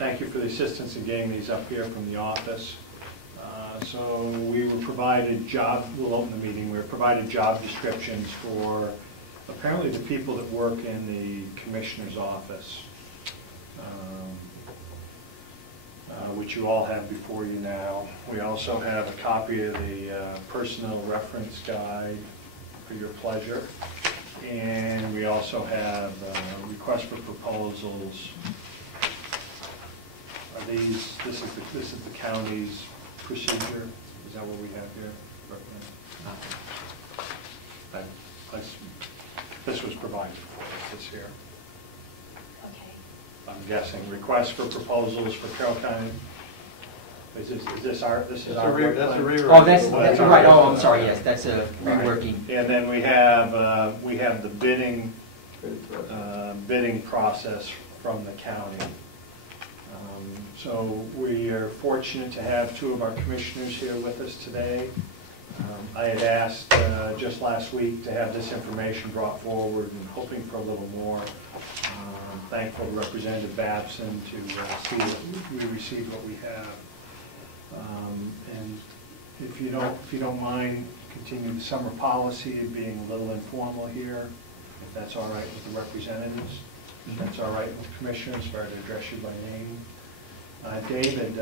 thank you for the assistance in getting these up here from the office. So we were provided we'll open the meeting, we were provided job descriptions for apparently the people that work in the Commissioner's office, which you all have before you now. We also have a copy of the Personnel Reference Guide for your pleasure. And we also have requests for proposals. Are these, this is the county's procedure? Is that what we have here? This was provided for us this year. Okay. I'm guessing requests for proposals for Carroll County. Is this our? This is our. That's a rewrite. Oh, that's right. Oh, I'm sorry. Yes, that's a reworking. Right. And then we have the bidding process from the county. So we are fortunate to have two of our commissioners here with us today. I had asked just last week to have this information brought forward and hoping for a little more. Thankful to Representative Babson to see that we received what we have. And if you don't mind, continue the summer policy of being a little informal here, if that's all right with the representatives, if that's all right with commissioners, if I were to address you by name. David,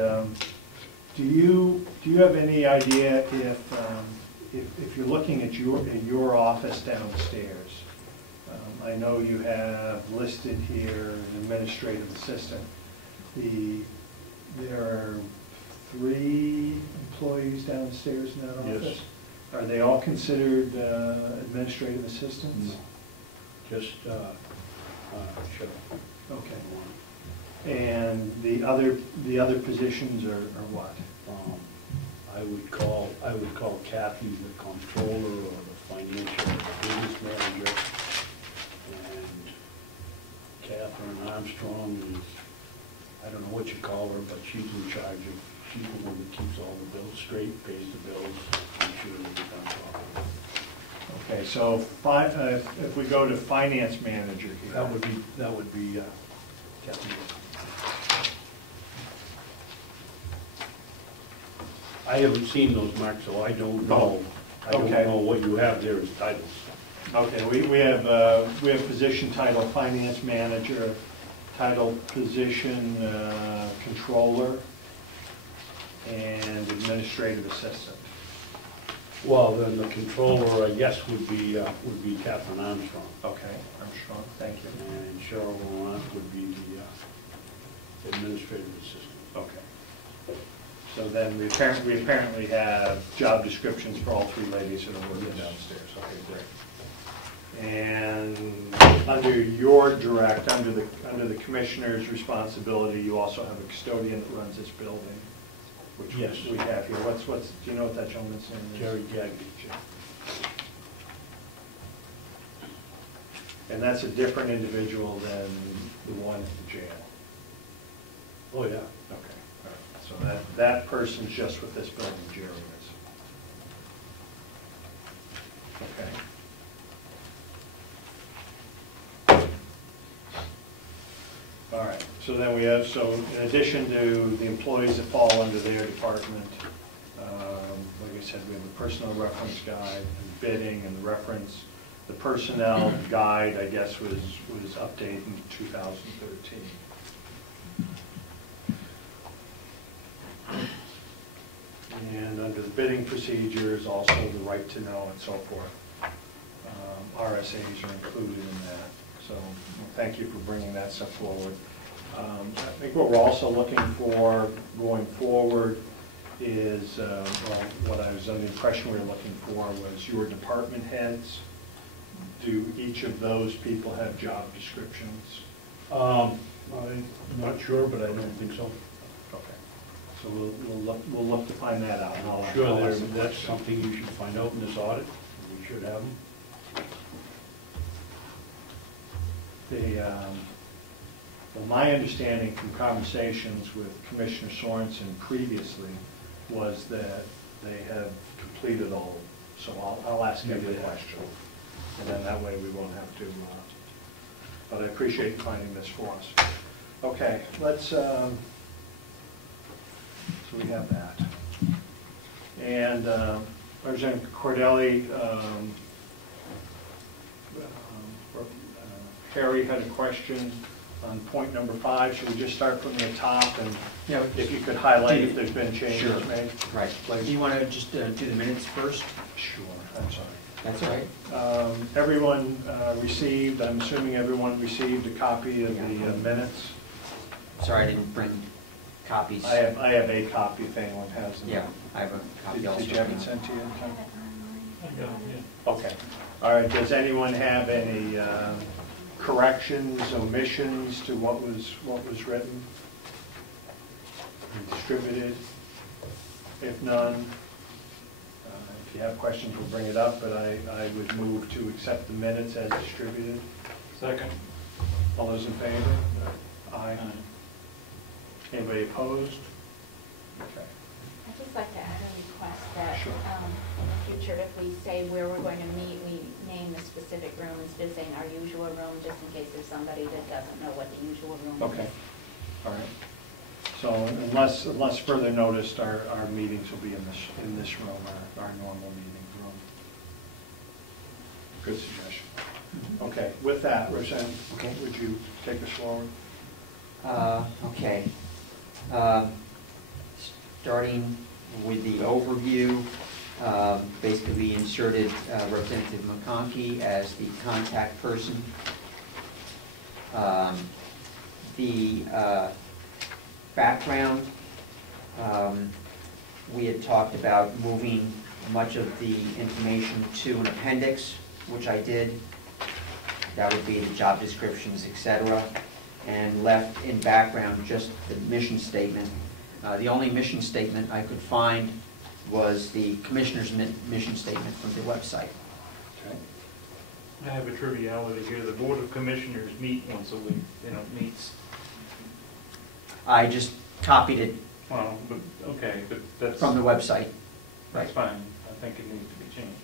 do you have any idea if you're looking at your office downstairs? I know you have listed here an administrative assistant. There are 3 employees downstairs in that office? Yes. Are they all considered administrative assistants? No. Just sure. Okay. And the other positions are what? I would call Kathy the controller or the financial or the business manager, and Catherine Armstrong is, I don't know what you call her, but she's in charge of. She's the one that keeps all the bills straight, pays the bills, make sure that it's done properly. Okay, so if we go to finance manager here. That would be Kathy. I haven't seen those marks, so I don't know. I don't know what you have there as titles. Okay, we have position title finance manager, title position controller, and administrative assistant. Well, then the controller, I guess, would be Catherine Armstrong. Okay, Armstrong, thank you. And Cheryl Laurent would be the administrative assistant. Okay. So then we apparently have job descriptions for all 3 ladies that are working downstairs. Okay, great. And under the commissioner's responsibility, you also have a custodian that runs this building, which yes. we have here. Do you know what that gentleman's name is? Jerry Gagnich. And that's a different individual than the one at the jail. Oh yeah. Okay. All right. So that person's just with this building, Jerry is. Okay. All right. So then we have, in addition to the employees that fall under their department, like I said, we have the personnel reference guide and bidding and the reference. The personnel guide, I guess, was updated in 2013. And under the bidding procedures, also the right to know and so forth. RSAs are included in that. So thank you for bringing that stuff forward. I think what we're also looking for going forward is, what I was under the impression we were looking for was your department heads. Do each of those people have job descriptions? I'm not sure, but I don't think so. Okay. So we'll look to find that out. Sure, that's something you should find out in this audit. We should have them. Well, my understanding from conversations with Commissioner Sorensen previously was that they have completed all. So I'll ask you the question, and then that way we won't have to. But I appreciate you finding this for us. Okay. Okay, let's, so we have that. And Representative Cordelli, Harry had a question on point number 5. Should we just start from the top, and Yeah, if you could highlight if there's been changes Sure. made? Right. Please. Do you want to just do the minutes first? Sure, I'm sorry. That's all right. Everyone received, I'm assuming everyone received a copy of the minutes. Sorry, I didn't bring copies. I have a copy if anyone has them. Yeah, I have a copy also. Did you have it sent to you? I have it online. Okay. All right, does anyone have any corrections, omissions to what was written and distributed? If none, if you have questions, we'll bring it up, but I would move to accept the minutes as distributed. Second. All those in favor? Aye. Anybody opposed? Okay. I'd just like to add a request that Sure. in the future, if we say where we're going to meet, we name the specific room instead of saying our usual room, just in case there's somebody that doesn't know what the usual room is. Okay. All right. So unless further noticed, our meetings will be in this room, our normal meeting room. Good suggestion. Okay, with that, Roseanne, Okay. would you take us forward? Okay. Starting with the overview, basically we inserted Representative McConkey as the contact person. The background, we had talked about moving much of the information to an appendix, which I did. That would be the job descriptions, etc., and left in background just the mission statement. The only mission statement I could find was the Commissioner's mission statement from the website. Okay. I have a triviality here. The Board of Commissioners meet once a week. They don't meet, I just copied it well, but, okay, but that's, from the website. that's fine. I think it needs to be changed.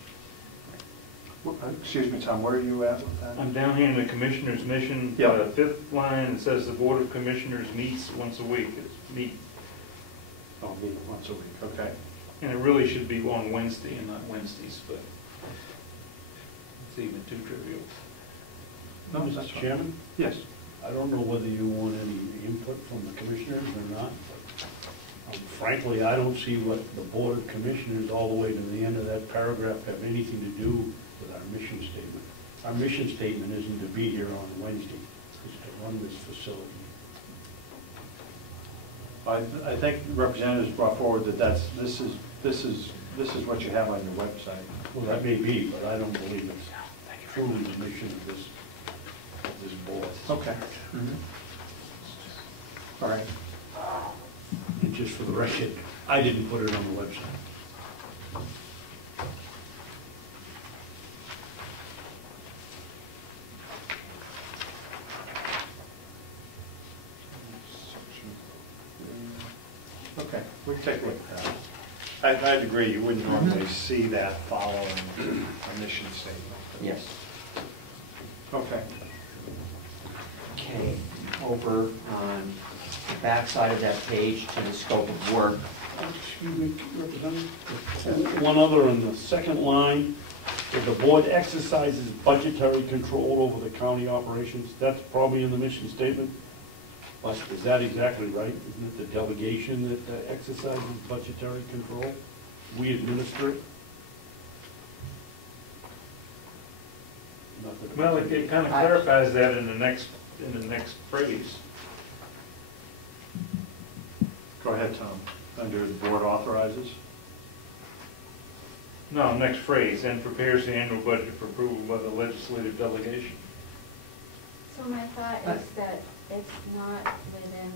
Excuse me, Tom, where are you at with that? I'm down here in the Commissioner's mission, Yeah. 5th line, it says the Board of Commissioners meets once a week. It's meet, Oh, meeting once a week, okay. and it really should be on Wednesday and not Wednesdays, but it's even too trivial. No, that's Mr. fine. Chairman, Yes. I don't know whether you want any input from the commissioners or not, but frankly, I don't see what the Board of Commissioners, all the way to the end of that paragraph, have anything to do with our mission statement. Our mission statement isn't to be here on Wednesday, it's to run this facility. I think representatives brought forward that this is what you have on your website. Well, that may be, but I don't believe it's truly the mission of this board. Okay. All right. And just for the record, I didn't put it on the website. Okay, we can take a look at that. I'd agree, you wouldn't normally see that following a mission statement. Yes. Okay. Okay, over on the back side of that page to the scope of work. Excuse me, Representative. One other on the second line, that the board exercises budgetary control over the county operations. That's probably in the mission statement. But is that exactly right? Isn't it the delegation that exercises budgetary control? We administer it? Not that- Well, it kind of clarifies that in the next phrase. Go ahead, Tom. Under the board authorizes? No, next phrase, and prepares the annual budget for approval by the legislative delegation. So my thought is that it's not within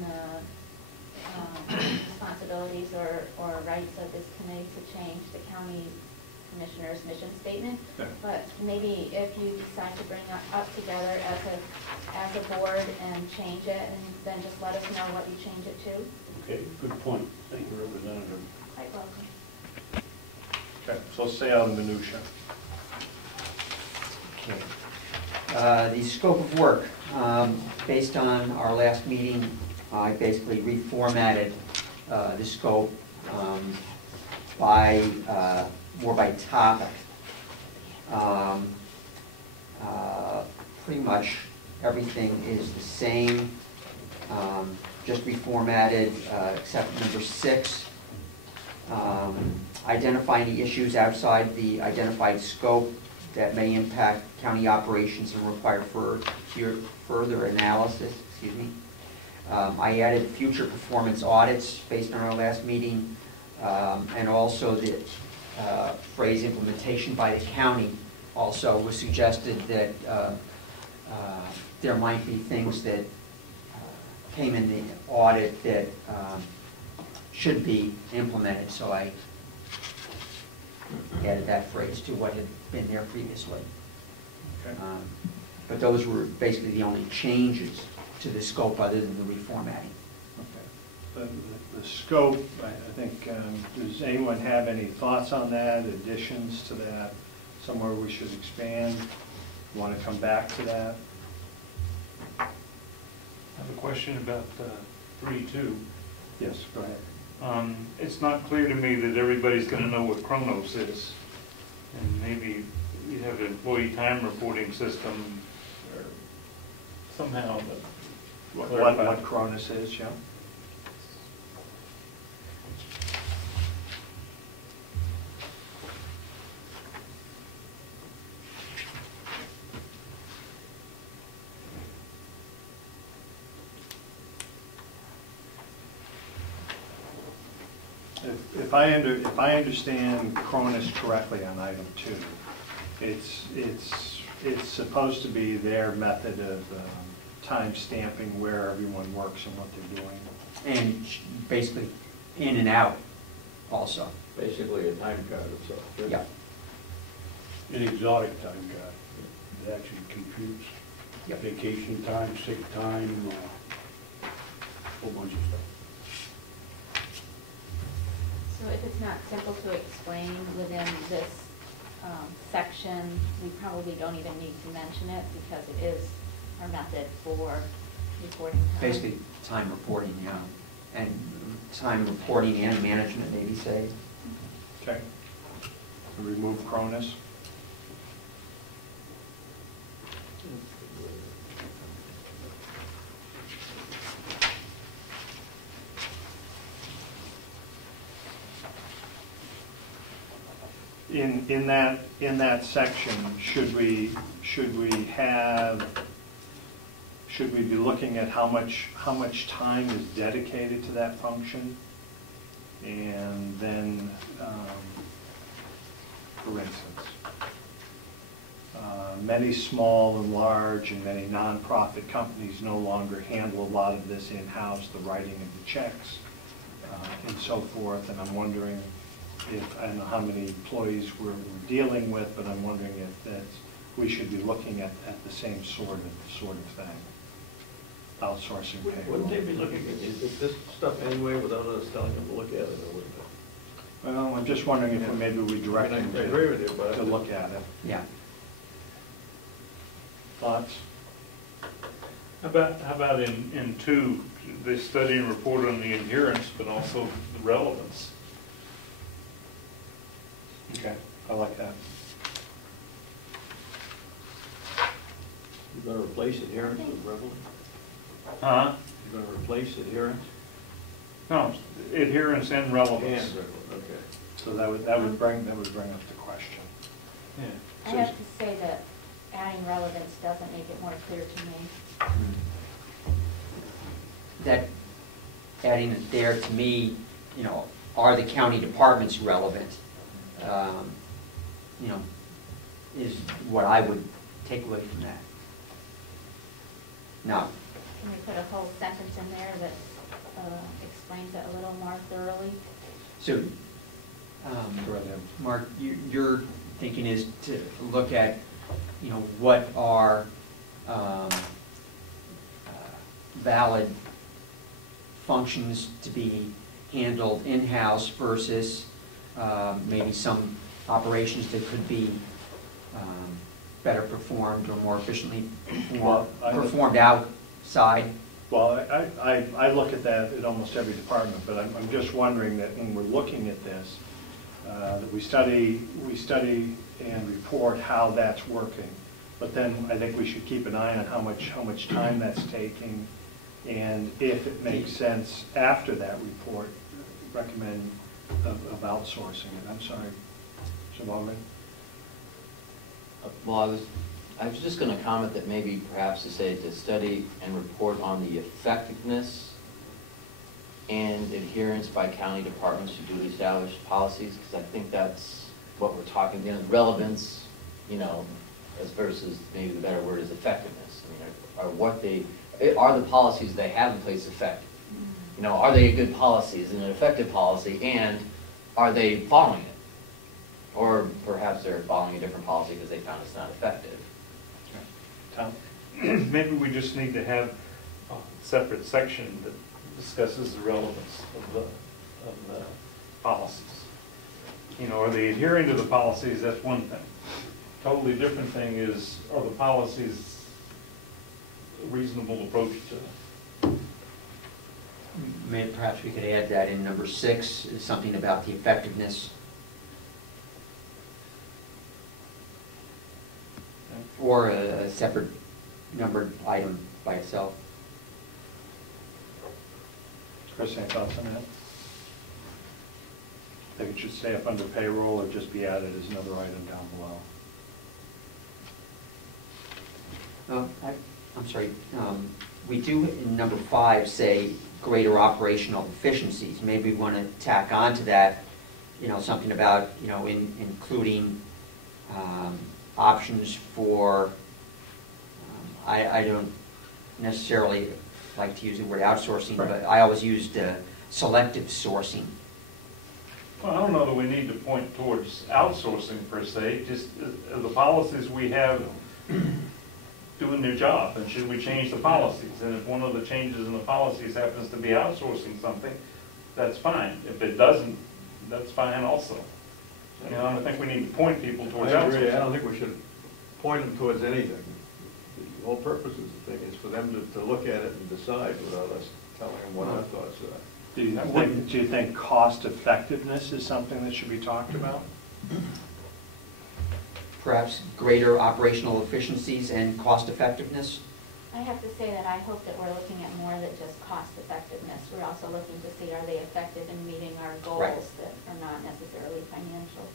the responsibilities or rights of this committee to change the county commissioner's mission statement. Yeah. But maybe if you decide to bring it up together as a board and change it, and then just let us know what you change it to. Okay, good point. Thank you, Representative. Quite welcome. Okay, so let's stay on the minutia. Okay. The scope of work, Based on our last meeting, I basically reformatted the scope by more by topic. Pretty much everything is the same, just reformatted except number 6. Identify any issues outside the identified scope that may impact county operations and require further analysis. Excuse me. I added future performance audits based on our last meeting, and also the phrase implementation by the county also was suggested that there might be things that came in the audit that should be implemented, so I added that phrase to what had been there previously. Okay. But those were basically the only changes to the scope other than the reformatting. Okay. The scope, I think, does anyone have any thoughts on that, additions to that, somewhere we should expand? Want to come back to that? I have a question about 3.2. Yes, go ahead. It's not clear to me that everybody's going to know what Chronos is. And maybe you have an employee time reporting system or somehow that. What Cronus is, yeah? If I understand Cronus correctly on item 2, it's supposed to be their method of time stamping where everyone works and what they're doing. And basically in and out also. Basically a time card itself. Right? Yeah. An exotic time card. It actually computes Yep. vacation time, sick time, whole bunch of stuff. So if it's not simple to explain within this section, we probably don't even need to mention it because it is our method for reporting time. Basically time reporting, yeah. And time reporting and management, maybe say. Okay. Remove Cronus. In that section, should we be looking at how much time is dedicated to that function? And then, for instance, many small and large and many nonprofit companies no longer handle a lot of this in-house, the writing of the checks and so forth. And I'm wondering if, I don't know how many employees we're dealing with, but I'm wondering if we should be looking at the same sort of thing. Outsourcing payroll. Wouldn't they be looking at this stuff anyway without us telling them to look at it, or wouldn't they? Well, I'm just wondering if maybe we direct them I agree with you, but to look at it. Yeah. Thoughts? How about in 2, they study and report on the adherence, but also the relevance? Okay, I like that. You're going to replace adherence with relevance? Huh? You're going to replace adherence? No, adherence and relevance. And relevance, okay. So that would bring up the question. Yeah. I have to say that adding relevance doesn't make it more clear to me. That adding it there to me, you know, are the county departments relevant? You know, is what I would take away from that. Now, Can we put a whole sentence in there that explains it a little more thoroughly? so, Mark, your thinking is to look at, you know, what are valid functions to be handled in-house versus maybe some operations that could be better performed or more efficiently Well, performed outside? Well, I look at that at almost every department, but I'm just wondering that when we're looking at this, that we study and report how that's working. But then I think we should keep an eye on how much time that's taking, and if it makes sense after that report, recommend of outsourcing it. I'm sorry, Mr. Baldwin. Well, I was just going to comment that maybe perhaps to say to study and report on the effectiveness and adherence by county departments to duly established policies, because I think that's what we're talking, relevance, as versus maybe the better word is effectiveness. I mean, are the policies they have in place effective? Are they a good policy? Is it an effective policy? And are they following it? Or perhaps they're following a different policy because they found it's not effective. Tom? Maybe we just need to have a separate section that discusses the relevance of the policies. Are they adhering to the policies? That's one thing. Totally different thing is, are the policies a reasonable approach to? Maybe perhaps we could add that in number 6, is something about the effectiveness. Or a separate numbered item by itself. Chris, any thoughts on that? Think it should stay up under payroll or just be added as another item down below? I'm sorry, we do in number 5 say greater operational efficiencies. Maybe we want to tack on to that, something about, including options for, I don't necessarily like to use the word outsourcing, Right. but I always used selective sourcing. Well, I don't know that we need to point towards outsourcing per se, just the policies we have doing their job, and should we change the policies? And if one of the changes in the policies happens to be outsourcing something, that's fine. If it doesn't, that's fine also. I don't think we need to point people towards I agree, I outsourcing. don't think we should point them towards anything. The whole purpose of the thing is for them to look at it and decide without us telling them what our thoughts are. Do you think cost effectiveness is something that should be talked about? Perhaps greater operational efficiencies and cost effectiveness. I have to say that I hope that we're looking at more than just cost effectiveness. We're also looking to see, are they effective in meeting our goals Right. that are not necessarily financial?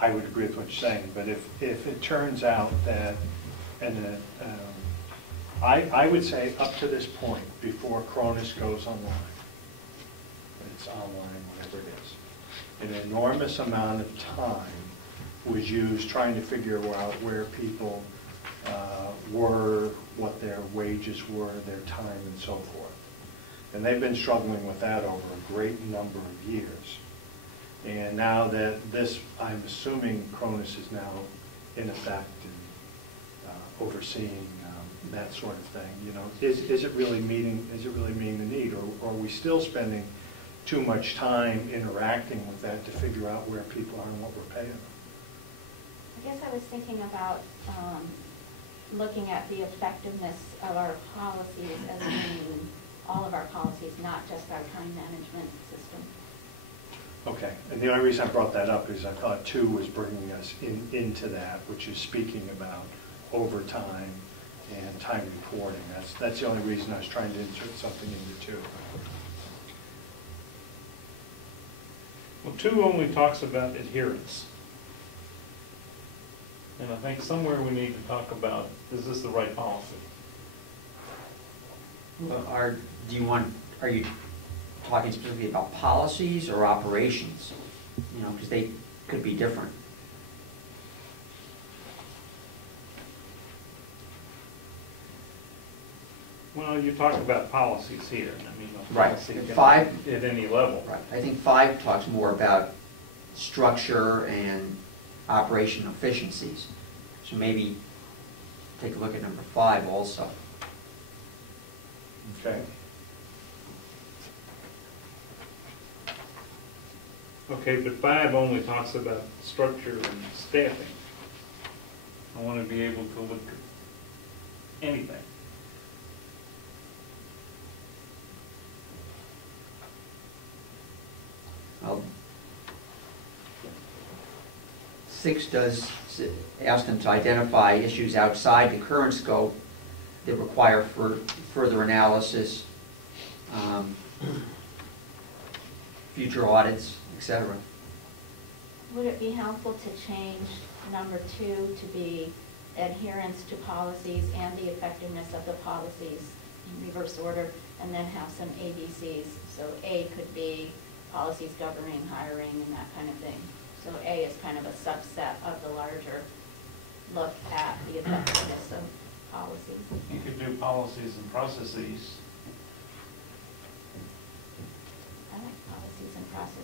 I would agree with what you're saying, but if it turns out that, I would say up to this point, before Cronus goes online, it's online, whatever it is, an enormous amount of time was used trying to figure out where people were, what their wages were, their time, and so forth. And they've been struggling with that over a great number of years. And now that this, I'm assuming Cronus is now in effect and overseeing that sort of thing. Is it really meeting the need, or are we still spending too much time interacting with that to figure out where people are and what we're paying them? I guess I was thinking about looking at the effectiveness of our policies as being all of our policies, not just our time management system. Okay, and the only reason I brought that up is I thought 2 was bringing us into that, which is speaking about overtime and time reporting. That's the only reason I was trying to insert something into 2. Well, 2 only talks about adherence. And I think somewhere we need to talk about, is this the right policy? Are you talking specifically about policies or operations? Because they could be different. Well, you talk about policies here. I mean, a Right. policy can 5 at any level. Right. I think 5 talks more about structure and operation efficiencies. So maybe take a look at number 5 also. Okay. Okay, but 5 only talks about structure and staffing. I want to be able to look at anything. Well, 6 does ask them to identify issues outside the current scope that require further analysis, future audits, etc. Would it be helpful to change number 2 to be adherence to policies and the effectiveness of the policies in reverse order, and then have some ABCs? So A could be policies governing hiring and that kind of thing. So A is kind of a subset of the larger look at the effectiveness of policies. You could do policies and processes. I like policies and processes.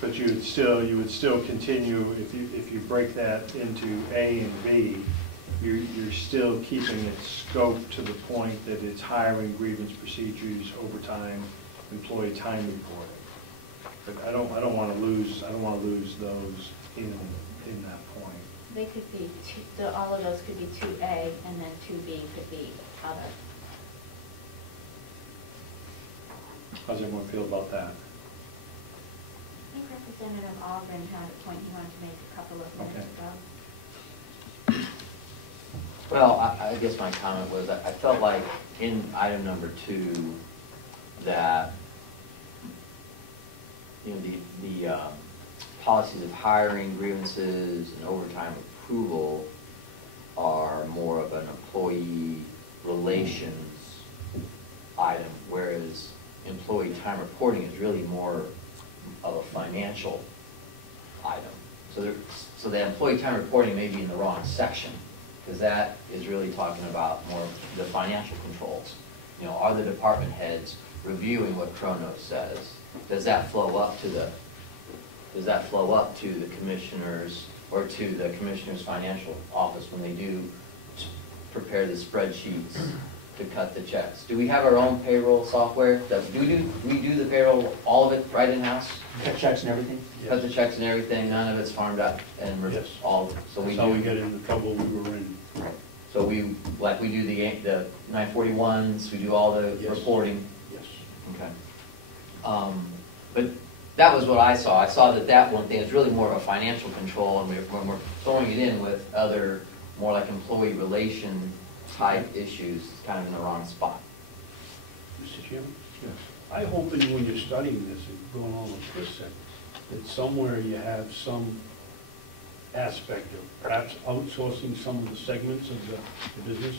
But you would still continue, if you break that into A and B, you're still keeping its scope to the point that it's hiring, grievance procedures, overtime, employee time reporting. But I don't want to lose those in that point. They could be, all of those could be 2A, and then 2B could be other. How's everyone feel about that? I think Representative Ahlgren had a point he wanted to make a couple of minutes Okay. ago. Well, I guess my comment was, I felt like in item number 2, that, you know, the policies of hiring, grievances, and overtime approval are more of an employee relations item, whereas employee time reporting is really more of a financial item. So the employee time reporting may be in the wrong section, because that is really talking about more of the financial controls. You know, are the department heads reviewing what Kronos says? Does that flow up to the commissioners or to the commissioner's financial office when they do prepare the spreadsheets to cut the checks? Do we have our own payroll software? Do we do the payroll, all of it right in-house? Cut checks and everything? Cut the checks and everything, none of it's farmed out, and we're Yes. all, so we That's how we do. get in the trouble we were in. So we do the 941s, we do all the Yes. reporting. Yes. Okay. But that was what I saw. I saw that one thing is really more of a financial control, and when we're throwing it in with other, more like employee relation type issues, it's kind of in the wrong spot. Mr. Chairman? Yes. I hope that when you're studying this and going on with this sentence, that somewhere you have some aspect of perhaps outsourcing some of the segments of the business,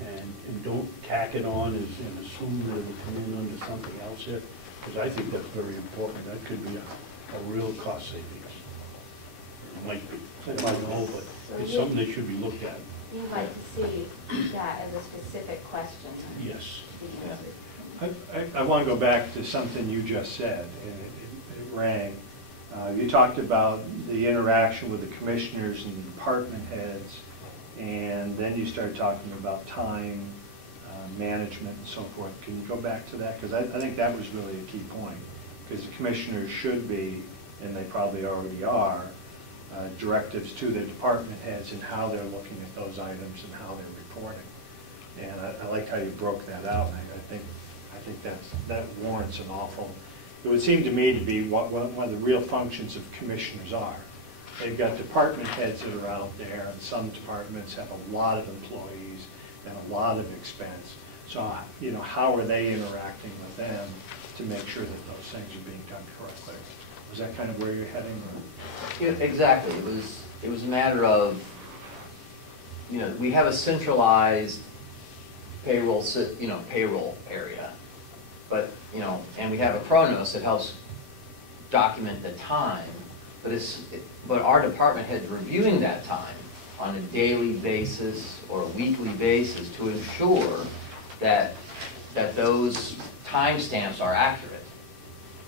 and don't tack it on and assume that it will come in under something else here, because I think that's very important. That could be a real cost savings. It might be, I don't know, but it's something that should be looked at. You'd like to see that as a specific question. Yes. to be answered. I want to go back to something you just said, and it rang. You talked about the interaction with the commissioners and the department heads, and then you started talking about time management and so forth. Can you go back to that? Because I think that was really a key point, because the commissioners should be, and they probably already are, directives to the department heads and how they're looking at those items and how they're reporting. And I like how you broke that out. And I think that warrants an awful. It would seem to me to be one of the real functions of commissioners are. They've got department heads that are out there, and some departments have a lot of employees and a lot of expense. So, you know, how are they interacting with them to make sure that those things are being done correctly? Was that kind of where you're heading? Or? Yeah, exactly. It was a matter of, you know, we have a centralized payroll area, but, you know, and we have a Kronos that helps document the time, but our department heads reviewing that time on a daily basis or a weekly basis to ensure that those timestamps are accurate.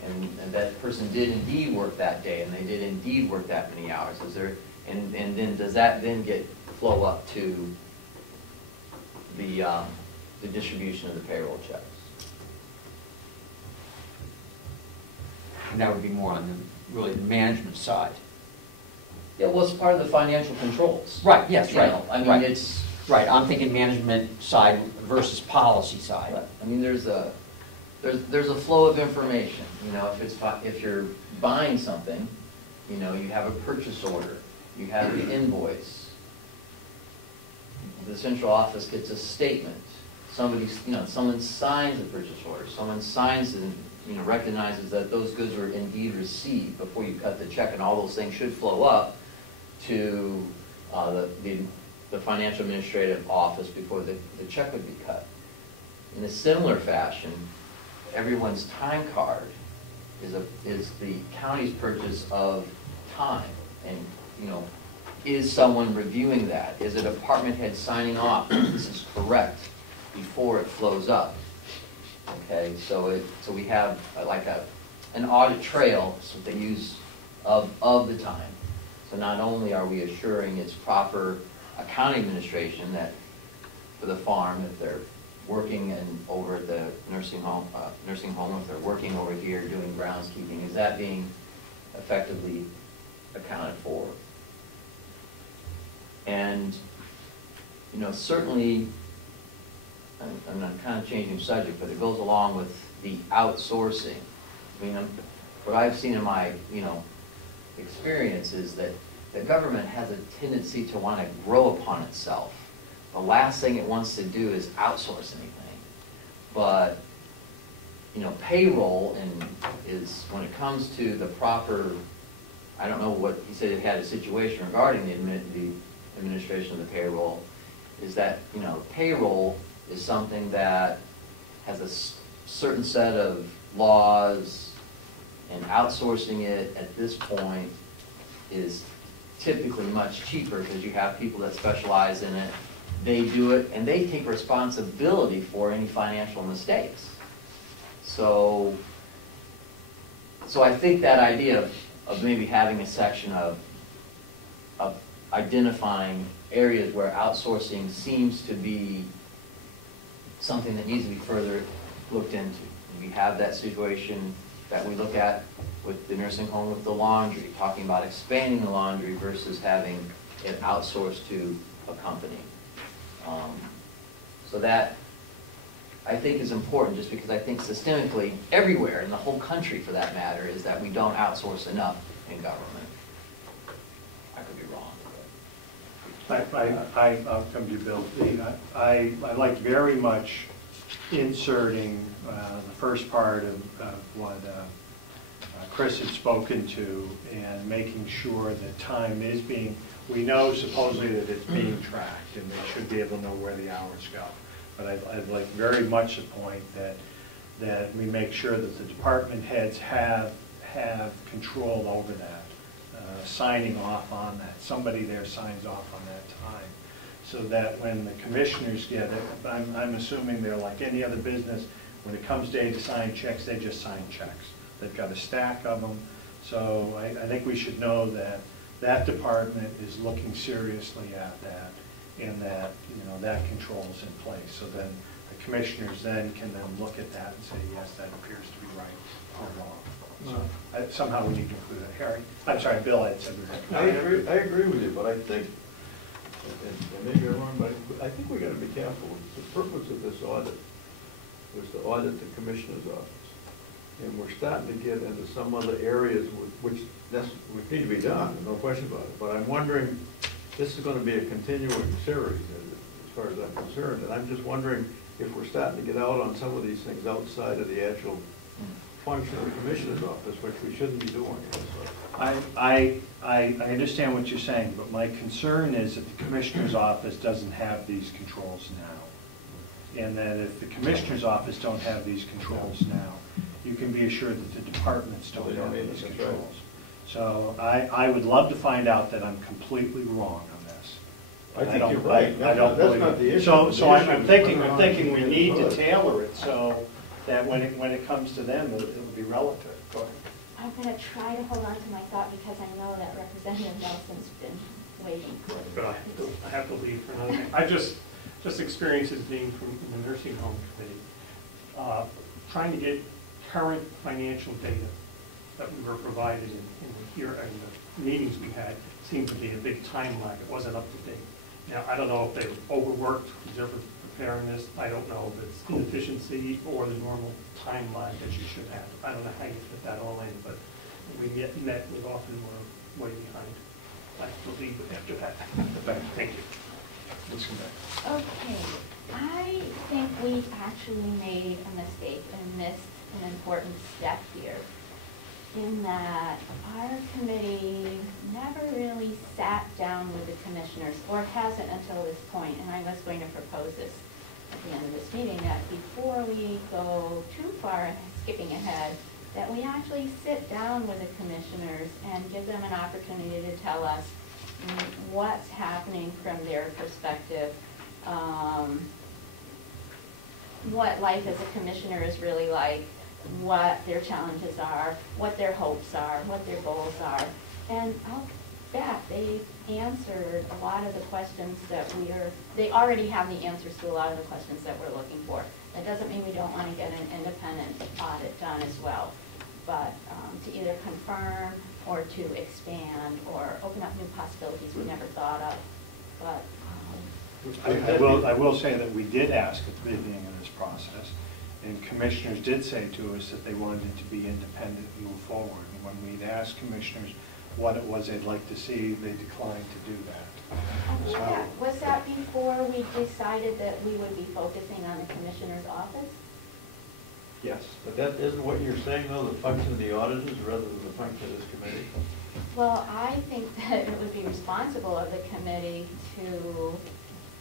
and that person did indeed work that day, and they did indeed work that many hours. Is there, and then does that then get flow up to the distribution of the payroll checks? And that would be more on the, really, the management side. Yeah, well, it's part of the financial controls. Right, yes, You right. know, I mean, right. it's, Right, I'm thinking management side versus policy side. right. I mean, there's a flow of information, you know, if you're buying something, you know, you have a purchase order, you have the invoice. The central office gets a statement. Someone signs the purchase order, someone signs and, you know, recognizes that those goods were indeed received before you cut the check, and all those things should flow up to the financial administrative office before the check would be cut. In a similar fashion, everyone's time card is the county's purchase of time. And, you know, is someone reviewing that? Is a department head signing off that this is correct before it flows up? Okay, so we have like an audit trail, so they use of the time. So not only are we assuring its proper accounting administration that for the farm, if they're working over at the nursing home, if they're working over here doing groundskeeping, is that being effectively accounted for? And, you know, certainly, and I'm kind of changing subject, but it goes along with the outsourcing. I mean, what I've seen in my, you know, experience is that the government has a tendency to want to grow upon itself. The last thing it wants to do is outsource anything. But, you know, payroll is when it comes to the proper, I don't know what, he said he had a situation regarding the administration of the payroll, is that, you know, payroll is something that has a certain set of laws, and outsourcing it at this point is typically much cheaper because you have people that specialize in it. They do it, and they take responsibility for any financial mistakes. So I think that idea of maybe having a section of identifying areas where outsourcing seems to be something that needs to be further looked into. We have that situation that we look at with the nursing home with the laundry, talking about expanding the laundry versus having it outsourced to a company. So that, I think, is important, just because I think systemically, everywhere in the whole country for that matter, is that we don't outsource enough in government. I could be wrong. I'll come to you, Bill. I like very much inserting the first part of what Chris had spoken to, and making sure that time is being, we know supposedly that it's being tracked, and they should be able to know where the hours go. But I'd like very much the point that we make sure that the department heads have control over that, signing off on that. Somebody there signs off on that time, so that when the commissioners get it, I'm assuming they're like any other business, when it comes day to sign checks, they just sign checks. They've got a stack of them. So I think we should know that that department is looking seriously at that, and that, you know, that control is in place. So then the commissioners then can then look at that and say, yes, that appears to be right or wrong. So somehow we need to include that. Harry? I'm sorry, Bill, I said we had. I agree with you, but I think, and maybe I'm wrong, but I think we got to be careful. The purpose of this audit was to audit the commissioner's office. And we're starting to get into some other areas which need to be done, no question about it. But I'm wondering, this is going to be a continuing series as far as I'm concerned. And I'm just wondering if we're starting to get out on some of these things outside of the actual function of the commissioner's office, which we shouldn't be doing. I understand what you're saying, but my concern is that the commissioner's office doesn't have these controls now. And that if the commissioner's office don't have these controls now, you can be assured that the departments don't have these controls. So I would love to find out that I'm completely wrong on this. I think you're right. I don't That's believe not the it. issue. So I'm thinking we need to tailor it so that when it comes to them, it'll be relative. Go ahead. I'm going to try to hold on to my thought because I know that Representative Nelson's been waiting for But I have to leave for another thing. I just experiences being from the nursing home committee, trying to get current financial data that we were provided in the meetings we had seemed to be a big time lag. It wasn't up to date. Now, I don't know if they overworked who's ever preparing this. I don't know if it's inefficiency or the normal time lag that you should have. I don't know how you fit that all in, but we met with often we're way behind. I believe after that. Thank you. Let's come back. Okay, I think we actually made a mistake and missed an important step here in that our committee never really sat down with the commissioners, or hasn't until this point, and I was going to propose this at the end of this meeting, that before we go too far and skipping ahead, that we actually sit down with the commissioners and give them an opportunity to tell us what's happening from their perspective, what life as a commissioner is really like, what their challenges are, what their hopes are, what their goals are. And I'll bet they answered a lot of the questions that they already have the answers to a lot of the questions that we're looking for. That doesn't mean we don't want to get an independent audit done as well, but to either confirm or to expand or open up new possibilities we never thought of. But I will say that we did ask at the beginning of this process, and commissioners did say to us that they wanted it to be independent and move forward. And when we'd asked commissioners what it was they'd like to see, they declined to do that. was that before we decided that we would be focusing on the commissioner's office? Yes. But that isn't what you're saying, though, the function of the auditors rather than the function of this committee? Well, I think that it would be responsible of the committee to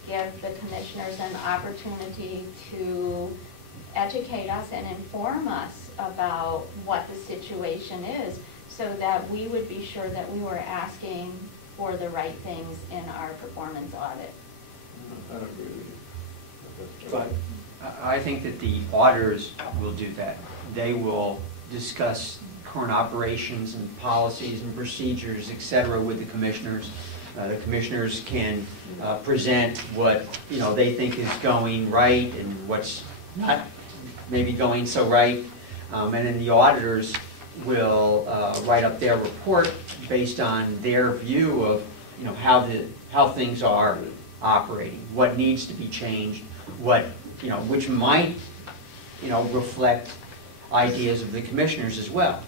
give the commissioners an opportunity to educate us and inform us about what the situation is, so that we would be sure that we were asking for the right things in our performance audit. I don't agree with you. But I think that the auditors will do that. They will discuss current operations and policies and procedures, et cetera, with the commissioners. The commissioners can present what they think is going right and what's not maybe going so right, and then the auditors will write up their report based on their view of how things are operating, what needs to be changed, what which might reflect ideas of the commissioners as well,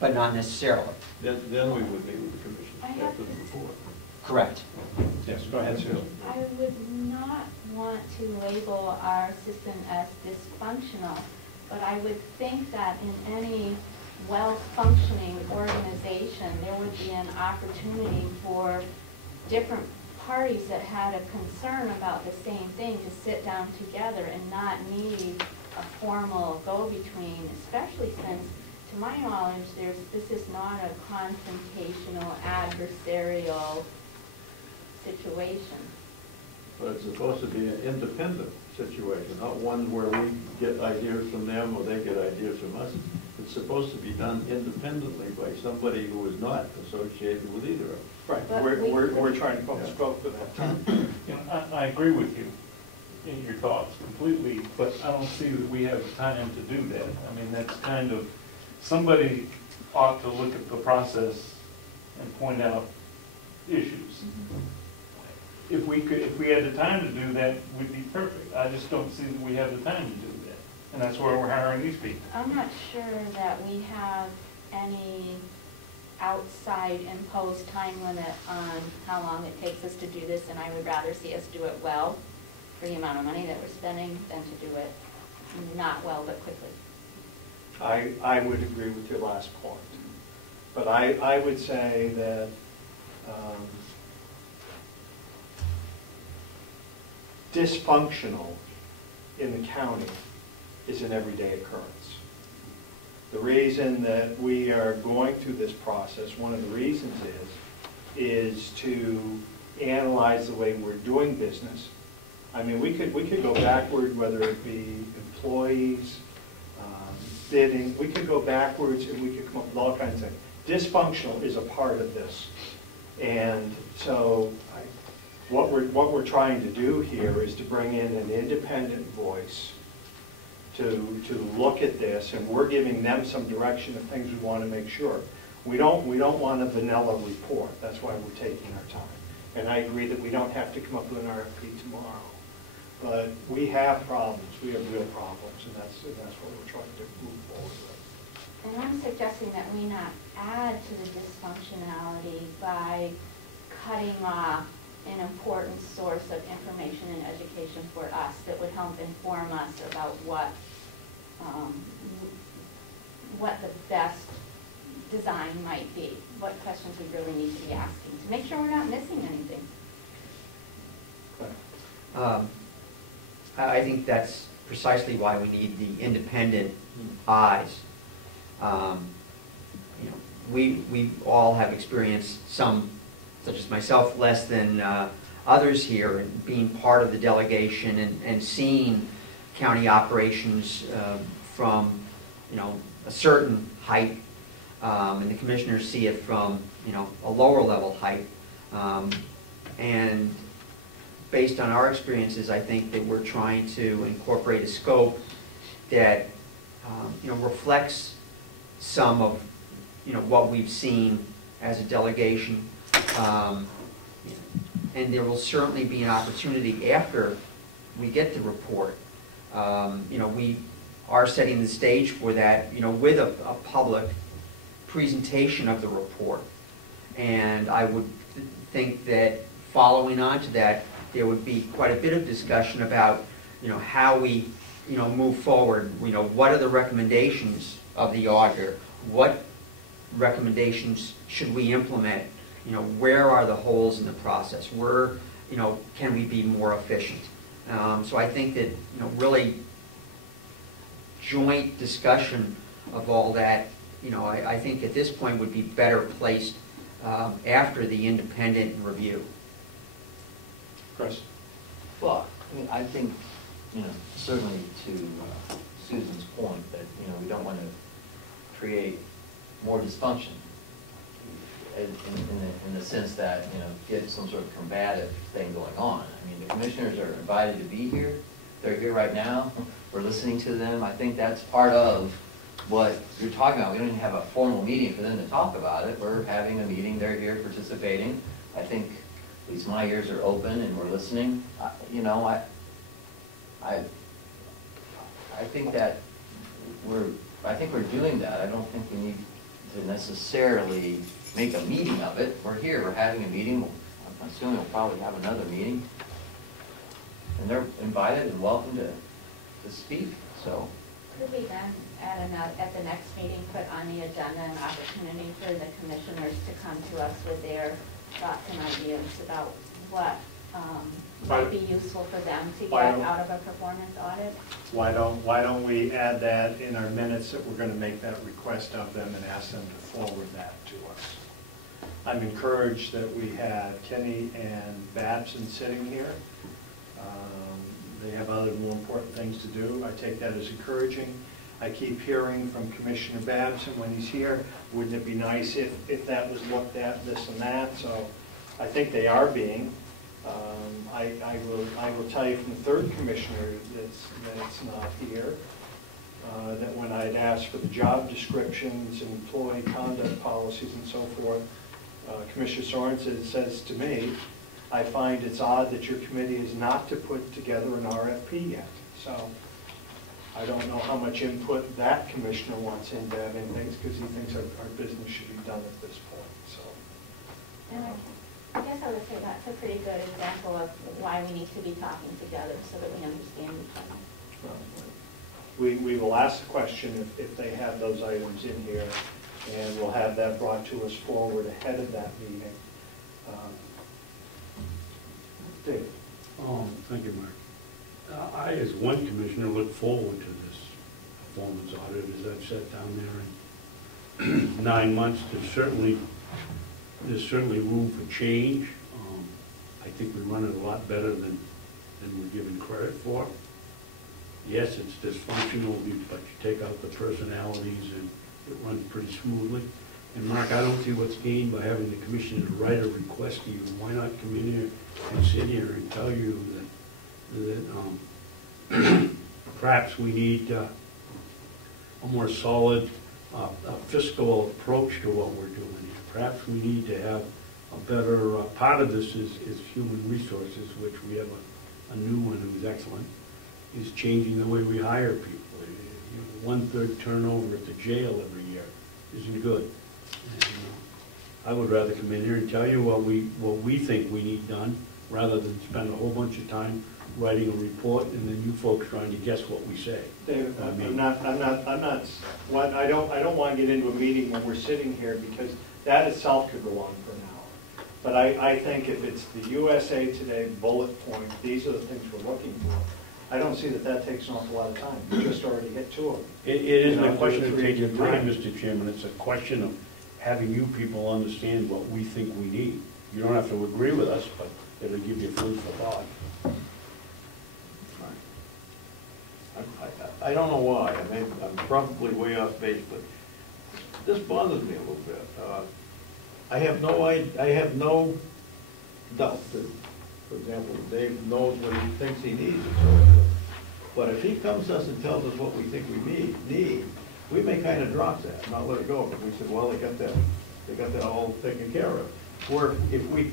but not necessarily. Then we would meet with the commission after the report. Correct. Yes, go ahead, Susan. I would not want to label our system as dysfunctional, but I would think that in any well-functioning organization, there would be an opportunity for different parties that had a concern about the same thing to sit down together and not need a formal go-between, especially since, to my knowledge, this is not a confrontational, adversarial situation. But it's supposed to be an independent situation, not one where we get ideas from them or they get ideas from us. It's supposed to be done independently by somebody who is not associated with either of them. Right, But we're trying to focus both of that. I agree with you in your thoughts completely, but I don't see that we have the time to do that. I mean, that's kind of, somebody ought to look at the process and point out issues. If we had the time to do that, we'd be perfect. I just don't see that we have the time to do that. And that's why we're hiring these people. I'm not sure that we have any outside imposed time limit on how long it takes us to do this, and I would rather see us do it well for the amount of money that we're spending than to do it not well but quickly. I would agree with your last point. But I would say that dysfunctional in the county is an everyday occurrence. The reason that we are going through this process, one of the reasons is to analyze the way we're doing business. I mean, we could go backward, whether it be employees, bidding. We could go backwards and we could come up with all kinds of things. Dysfunctional is a part of this. And so what we're trying to do here is to bring in an independent voice to look at this, and we're giving them some direction of things we want to make sure. We don't want a vanilla report. That's why we're taking our time. And I agree that we don't have to come up with an RFP tomorrow. But we have problems. We have real problems, and that's what we're trying to move forward with. And I'm suggesting that we not add to the dysfunctionality by cutting off an important source of information and education for us that would help inform us about what the best design might be, what questions we really need to be asking, to make sure we're not missing anything. I think that's precisely why we need the independent eyes. You know, we all have experienced, some, such as myself, less than others here, and being part of the delegation and seeing county operations from, you know, a certain height, and the commissioners see it from, you know, a lower level height. And based on our experiences, I think that we're trying to incorporate a scope that you know, reflects some of, you know, what we've seen as a delegation. And there will certainly be an opportunity after we get the report. You know, we are setting the stage for that, you know, with a public presentation of the report. And I would think that following on to that, there would be quite a bit of discussion about, you know, how we, you know, move forward. You know, what are the recommendations of the auditor? What recommendations should we implement? You know, where are the holes in the process? Where, you know, can we be more efficient? So I think that, you know, really joint discussion of all that, you know, I think at this point would be better placed after the independent review. Chris? Well, I mean, I think, you know, certainly to Susan's point that, you know, we don't want to create more dysfunction in the sense that, you know, get some sort of combative thing going on. I mean, the commissioners are invited to be here. They're here right now. We're listening to them. I think that's part of what you're talking about. We don't even have a formal meeting for them to talk about it. We're having a meeting. They're here participating. I think at least my ears are open and we're listening. You know, I think that we're doing that. I don't think we need to necessarily make a meeting of it. We're here, we're having a meeting. I'm assuming we'll probably have another meeting. And they're invited and welcome to speak, so. Could we then, at the next meeting, put on the agenda an opportunity for the commissioners to come to us with their thoughts and ideas about what might be useful for them to get out of a performance audit? Why don't we add that in our minutes that we're going to make that request of them and ask them to forward that to us? I'm encouraged that we had Kenny and Babson sitting here. They have other more important things to do. I take that as encouraging. I keep hearing from Commissioner Babson when he's here, wouldn't it be nice if that was looked at, this and that? So I think they are being. I will tell you from the third commissioner that's not here, that when I'd asked for the job descriptions and employee conduct policies and so forth, Commissioner Sorensen says to me, I find it's odd that your committee is not to put together an RFP yet. So I don't know how much input that commissioner wants into having things, because he thinks our business should be done at this point. So. And I guess I would say that's a pretty good example of why we need to be talking together so that we understand each other. We will ask the question if they have those items in here, and we'll have that brought to us forward ahead of that meeting. Dave. Thank you, Mark. I, as one commissioner, look forward to this performance audit, as I've sat down there in 9 months. There's certainly room for change. I think we run it a lot better than we're given credit for. yes, it's dysfunctional, but you take out the personalities and it runs pretty smoothly. And Mark, I don't see what's gained by having the commissioner write a request to you. Why not come in here and sit here and tell you that perhaps we need a more solid fiscal approach to what we're doing here. Perhaps we need to have a better, part of this is human resources, which we have a new one who's excellent, is changing the way we hire people. You know, 1/3 turnover at the jail every year isn't good. And, I would rather come in here and tell you what we think we need done, rather than spend a whole bunch of time writing a report and then you folks trying to guess what we say. David, I I'm mean- not, I don't want to get into a meeting when we're sitting here, because that itself could go on for an hour. But I think if it's the USA Today bullet point, these are the things we're looking for. I don't see that takes an awful lot of time. You just already hit 2 of them. It isn't You a know, question of 3 taking time, times. Mr. Chairman, it's a question of having you people understand what we think we need. You don't have to agree with us, but it'll give you food for thought. I don't know why. I mean, I'm probably way off base, but this bothers me a little bit. I have no doubt that, for example, Dave knows what he thinks he needs and so forth. But if he comes to us and tells us what we think we need, we may kind of drop that, and not let it go. But we said, well, they got that all taken care of. Or if we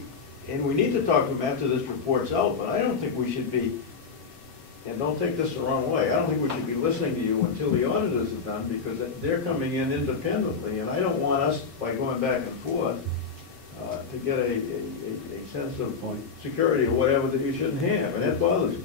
need to talk to them after this report's out, but I don't think we should be, and don't take this the wrong way, I don't think we should be listening to you until the auditors are done, because they're coming in independently, and I don't want us, by going back and forth, to get a sense of security or whatever that you shouldn't have, and that bothers me.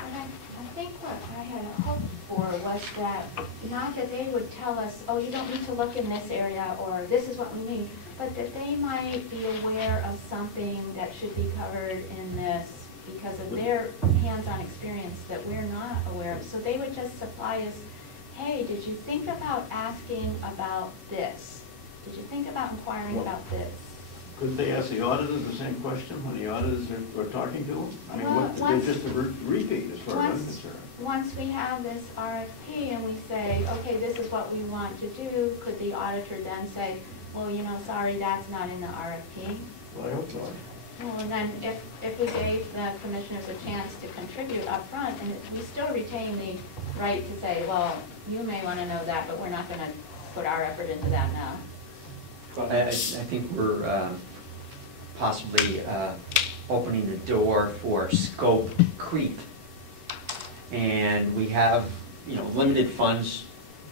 And I think what I had hoped for was that, not that they would tell us, oh, you don't need to look in this area, or this is what we need, but that they might be aware of something that should be covered in this because of their hands-on experience that we're not aware of. So they would just supply us, hey, did you think about asking about this? Did you think about inquiring about this? Couldn't they ask the auditors the same question when the auditors are talking to them? I mean, Well, they're just a repeat as far as I'm concerned. Once we have this RFP and we say, okay, this is what we want to do, could the auditor then say, well, you know, sorry, that's not in the RFP? Well, I hope not. Well, and then if we gave the commissioners a chance to contribute up front, and we still retain the right to say, well, you may want to know that, but we're not going to put our effort into that now. I think we're possibly opening the door for scope creep. And we have, you know, limited funds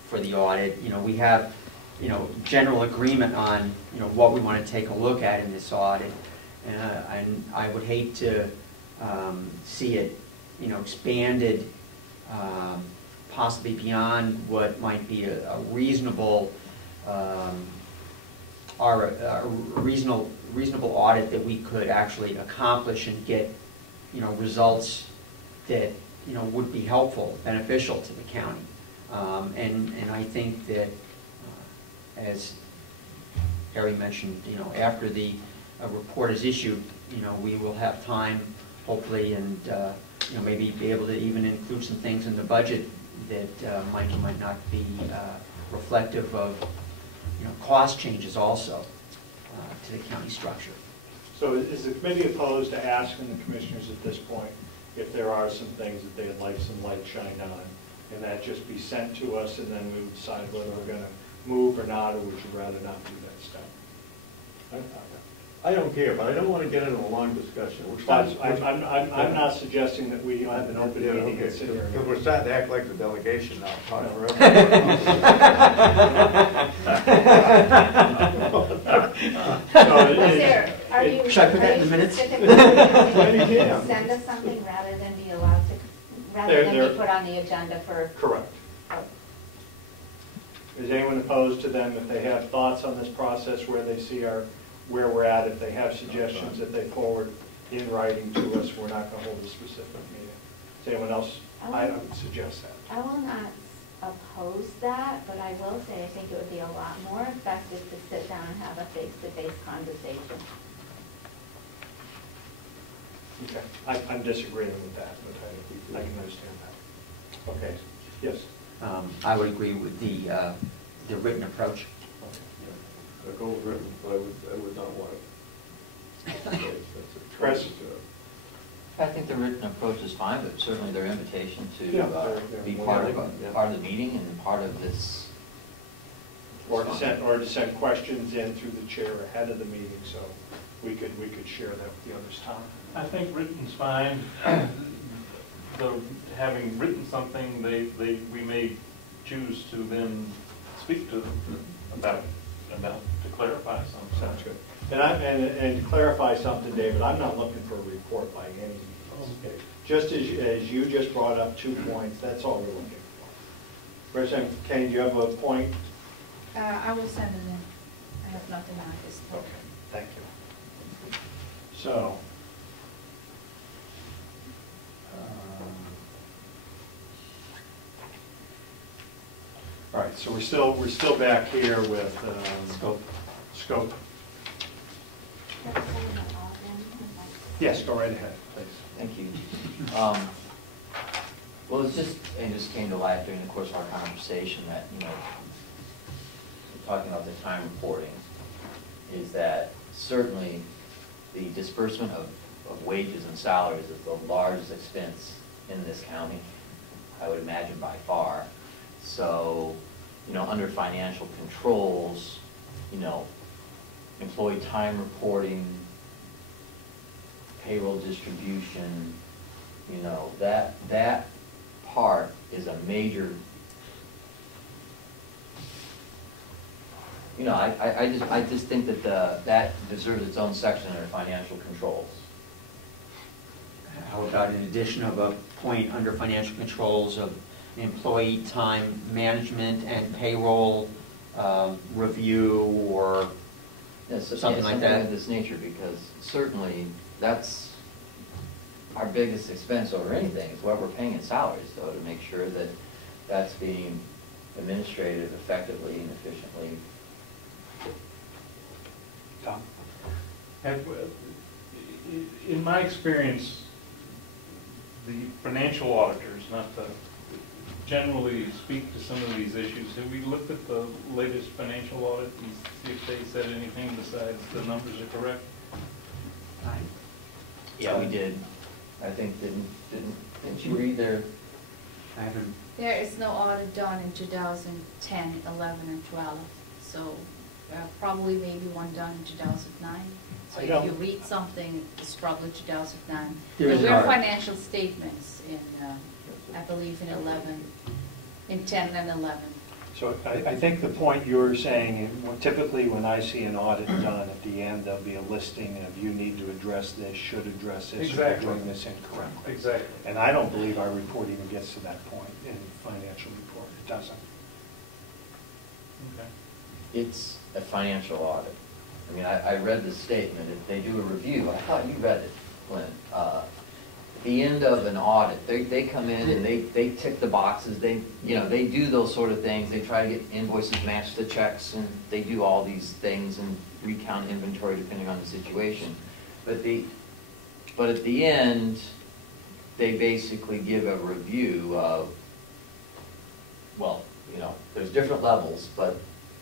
for the audit. You know, we have, you know, general agreement on, you know, what we want to take a look at in this audit. And I would hate to see it, you know, expanded possibly beyond what might be a reasonable reasonable audit that we could actually accomplish and get, you know, results that, you know, would be helpful, beneficial to the county. And I think that, as Harry mentioned, you know, after the report is issued, you know, we will have time, hopefully, and you know, maybe be able to even include some things in the budget that might or might not be reflective of, you know, cost changes also to the county structure. So is the committee opposed to asking the commissioners at this point if there are some things that they'd like some light shined on, and that just be sent to us, and then we would decide whether we're going to move or not, or would you rather not do that stuff? I don't care, but I don't want to get into a long discussion. I'm not suggesting that we have an open Yeah, meeting okay, and sit here. because we're starting to act like the delegation now, talk forever. Should I put that in the minutes? Specifically send us something rather than be allowed to, rather than be put on the agenda for? Correct. Is anyone opposed to them if they have thoughts on this process, where they see where we're at, if they have suggestions that they forward in writing to us, we're not going to hold a specific meeting? Is anyone else? I would suggest that. I will not oppose that, but I will say I think it would be a lot more effective to sit down and have a face-to-face conversation. Okay, I'm disagreeing with that, but I can understand that. Okay, yes. I would agree with the written approach. I go written, but I would not want it. Chris? I think the written approach is fine, but certainly their invitation to Yeah, be yeah. part Yeah. of the meeting and part of this. Or to send questions in through the chair ahead of the meeting, so we could share that with the others. Tom? I think written's fine. Though, having written something, we may choose to then speak to them about to clarify something. Sounds good. And to clarify something, David, I'm not looking for a report by any means. Okay. Just as you just brought up 2 points, that's all we're looking for. President Kane, do you have a point? I will send it in. I have nothing on this. Okay, thank you. So, all right, so we're still back here with scope. Yes, go right ahead, please. Thank you. Well, it just came to light during the course of our conversation that, talking about the time reporting, is that certainly the disbursement of wages and salaries is the largest expense in this county, I would imagine by far. So, under financial controls, employee time reporting, payroll distribution, that part is a major, I just think that that deserves its own section under financial controls. How about in addition of a point under financial controls of employee time management and payroll review or something like that? Of this nature, because certainly that's our biggest expense over anything, is what we're paying in salaries, though, to make sure that that's being administrated effectively and efficiently. Tom? In my experience, the financial auditors, not to generally speak to some of these issues, have we looked at the latest financial audit and see if they said anything besides the numbers are correct? Yeah, we did. I think, didn't you read their? I haven't. There is no audit done in 2010, 11, or 12, so probably maybe one done in 2009. So if you read something, it's probably 2009. There is There an were audit. financial statements in, I believe, in 11, in 10 and 11. So I think the point you're saying, typically when I see an audit done, at the end, there'll be a listing of you need to address this, should address this, you're Exactly. doing this incorrectly. Exactly. And I don't believe our report even gets to that point in financial report. It doesn't. Okay. It's a financial audit. I mean, I read the statement. If they do a review, I thought you read it, Clint. At the end of an audit, they come in and they tick the boxes. They do those sort of things. They try to get invoices matched to checks, and they do all these things and recount inventory depending on the situation. But at the end, they basically give a review of, well, there's different levels, but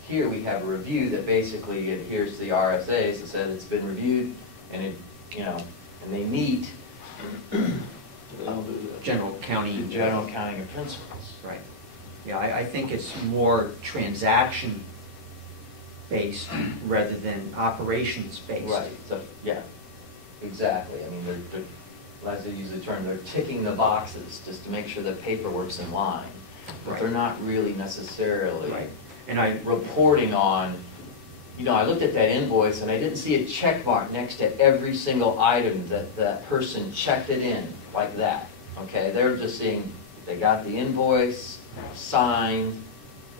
here we have a review that basically adheres to the RSAs that said it's been reviewed, and and they meet General county. general accounting principles. Right. Yeah, I think it's more transaction-based rather than operations-based. Right, so, yeah, exactly. I mean, they're, as they use the term, they're ticking the boxes just to make sure the paperwork's in line. But Right. they're not really necessarily Right. And I, reporting on, I looked at that invoice and I didn't see a check mark next to every single item that that person checked it in like that, okay? They're just seeing, they got the invoice, signed,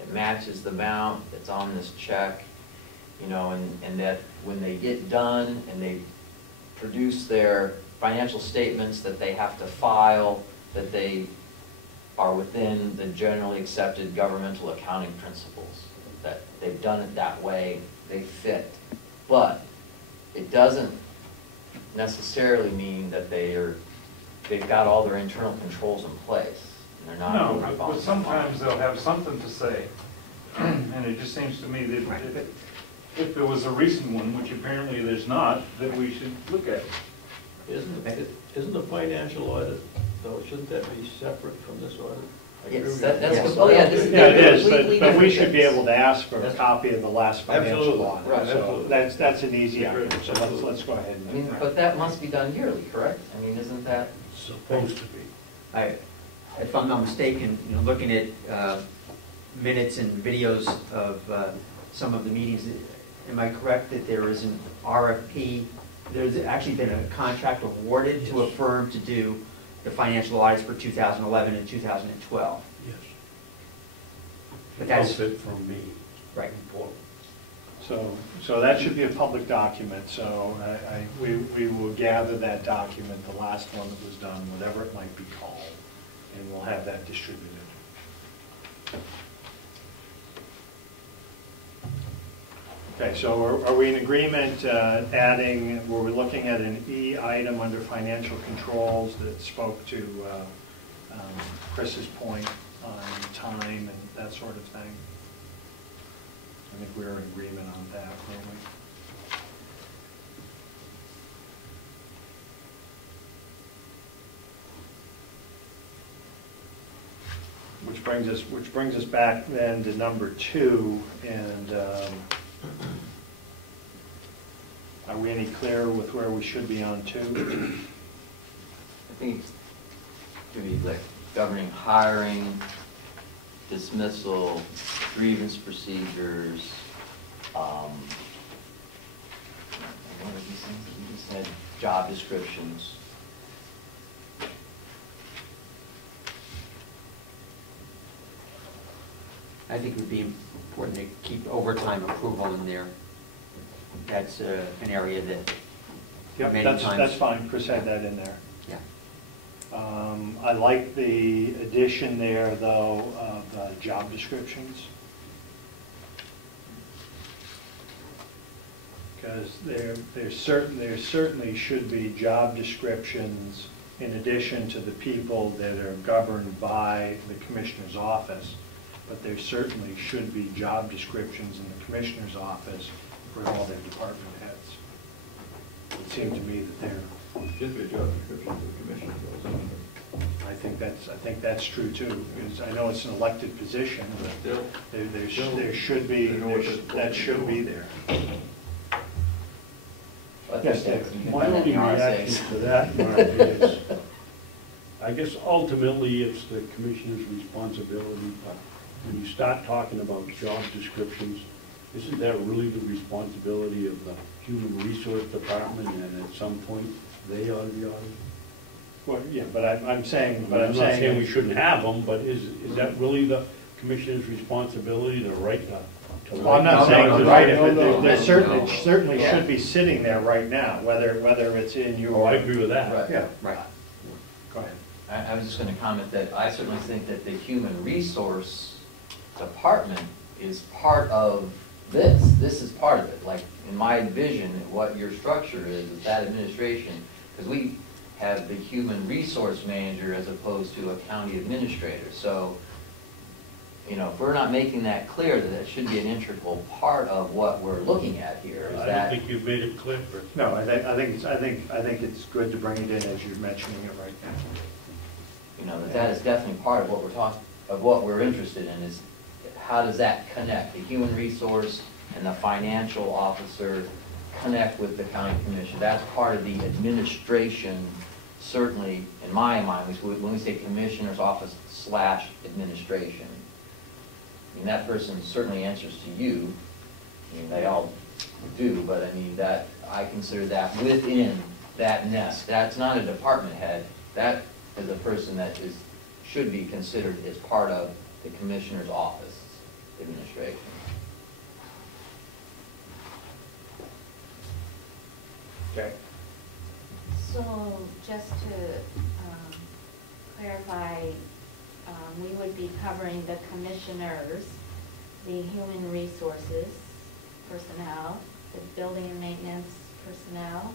it matches the amount that's on this check, and that when they get done and they produce their financial statements that they have to file, that they are within the generally accepted governmental accounting principles, that they've done it that way, they fit. But it doesn't necessarily mean that they've got all their internal controls in place. They're not No, approved by but policy. sometimes they'll have something to say. And it just seems to me that if there was a recent one, which apparently there's not, that we should look at. Isn't the financial audit, though, shouldn't that be separate from this audit? I Yes, agree with that's, you. Yes. oh yeah, this is. Yeah, it is, completely but we different should be things. able to ask for a copy of the last financial Absolutely. audit. Right. So Absolutely. that's an easy item, so Absolutely. let's go ahead I mean, and. but that must be done yearly, correct? I mean, isn't that? Supposed to be. If I'm not mistaken, you know, looking at minutes and videos of some of the meetings, am I correct that there is an RFP? There's actually been a contract awarded to a firm to do the financial audits for 2011 and 2012. Yes. But that's, Outfit from me. right. So that should be a public document, so we will gather that document, the last one that was done, whatever it might be called, and we'll have that distributed. Okay, so are we in agreement adding, were we looking at an E item under financial controls that spoke to Chris's point on time and that sort of thing? I think we're in agreement on that, weren't we? Which brings us back then to number 2, and are we any clearer with where we should be on 2? I think it's to be like governing hiring, dismissal, grievance procedures, what are these things that you just said? Job descriptions. I think it would be important to keep overtime approval in there. That's an area that Yep, many that's times. fine, Chris had that in there. Yeah. I like the addition there, though, of job descriptions. Because there certainly should be job descriptions in addition to the people that are governed by the Commissioner's office. But there certainly should be job descriptions in the Commissioner's office for all their department heads. It would seem to me that there, Should be a job description for the commission, isn't I think that's true too, because I know it's an elected position, but it? there should be, that should be there. I think Yes, that David. you can My put that only in the reaction RSA's. to that, Mark, is, I guess ultimately it's the commissioner's responsibility, but when you start talking about job descriptions, isn't that really the responsibility of the Human Resource Department, and at some point, they ought to be audited? Well, yeah, but I'm saying, I'm not saying we shouldn't have them, but is that really the commissioner's responsibility to write that? Well, I'm not saying to no, write it, no, but no, there no, certainly, no. certainly Yeah. should be sitting there right now, whether it's in your. Oh, I agree with that. Right. Yeah, Right. go ahead. I was just going to comment that I certainly think that the Human Resource Department is part of this. This is part of it. Like, in my vision, what your structure is that administration, because we have the Human Resource Manager as opposed to a county administrator. So, you know, if we're not making that clear, that should be an integral part of what we're looking at here. Is I that, don't think you've made it clear. No, I think it's good to bring it in as you're mentioning it right now. you know, that is definitely part of what we're talking, of what we're interested in, is how does that connect? The human resource and the financial officer connect with the county commission. That's part of the administration, certainly, in my mind, when we say commissioner's office / administration. I mean, that person certainly answers to you. I mean, they all do, but I mean, that, I consider that within that nest. That's not a department head. That is a person that should be considered as part of the commissioner's office administration. Okay. So just to clarify, we would be covering the commissioners, the human resources personnel, the building and maintenance personnel,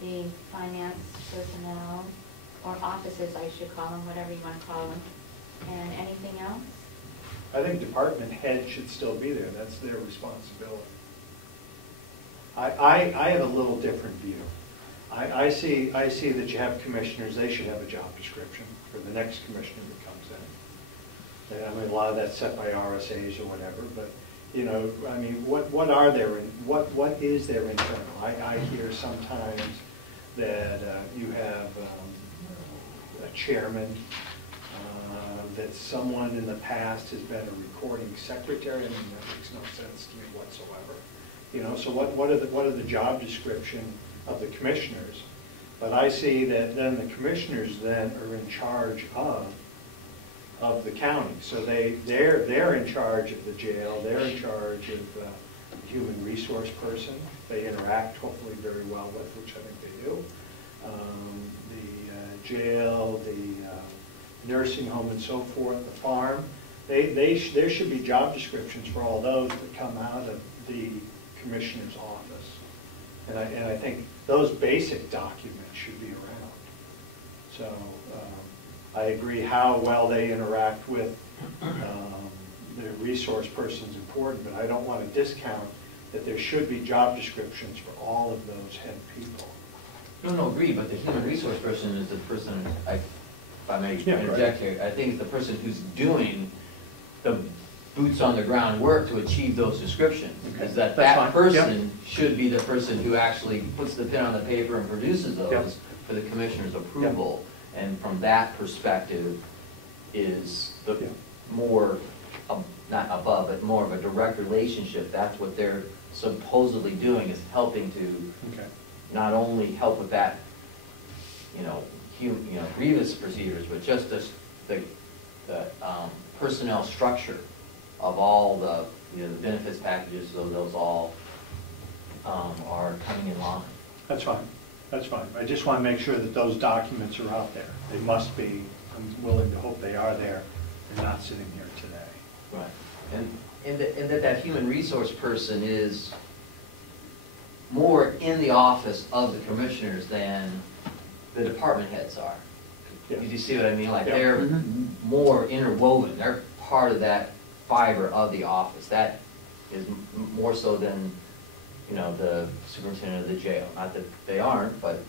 the finance personnel, or offices, I should call them, whatever you want to call them, And anything else? I think department head should still be there, that's their responsibility. I have a little different view. I see that you have commissioners, they should have a job description for the next commissioner that comes in. And I mean, a lot of that's set by RSAs or whatever, but, you know, I mean, what are their, what is their internal? I hear sometimes that you have a chairman, that someone in the past has been a recording secretary. I mean, that makes no sense to me whatsoever. You know, so what are the job description of the commissioners? But I see that then the commissioners then are in charge of the county. So they're in charge of the jail. They're in charge of the human resource person. They interact hopefully very well with, which I think they do. The jail, the nursing home and so forth, the farm. There should be job descriptions for all those that come out of the commissioner's office. And I think those basic documents should be around. So I agree how well they interact with the resource person is important, but I don't want to discount that there should be job descriptions for all of those head people. No, agree, but the human resource person is the person, if I may Yeah, interject right. here, I think it's the person who's doing the boots on the ground work to achieve those descriptions. Okay. Is that That's fine. person should be the person who actually puts the pen on the paper and produces those Yep. for the commissioner's approval. And from that perspective is the Yeah. more, not above, but more of a direct relationship. That's what they're supposedly doing, is helping to Okay. not only help with that, grievance procedures, but just the personnel structure of all the, the benefits packages, so those all are coming in line. That's fine. That's fine. I just want to make sure that those documents are out there. They must be. I'm willing to hope they are there. They're not sitting here today. Right. And that human resource person is more in the office of the commissioners than the department heads are. Yeah. Did you see what I mean? Like Yeah. they're more interwoven. They're part of that fiber of the office. That is more so than, the superintendent of the jail. Not that they aren't, but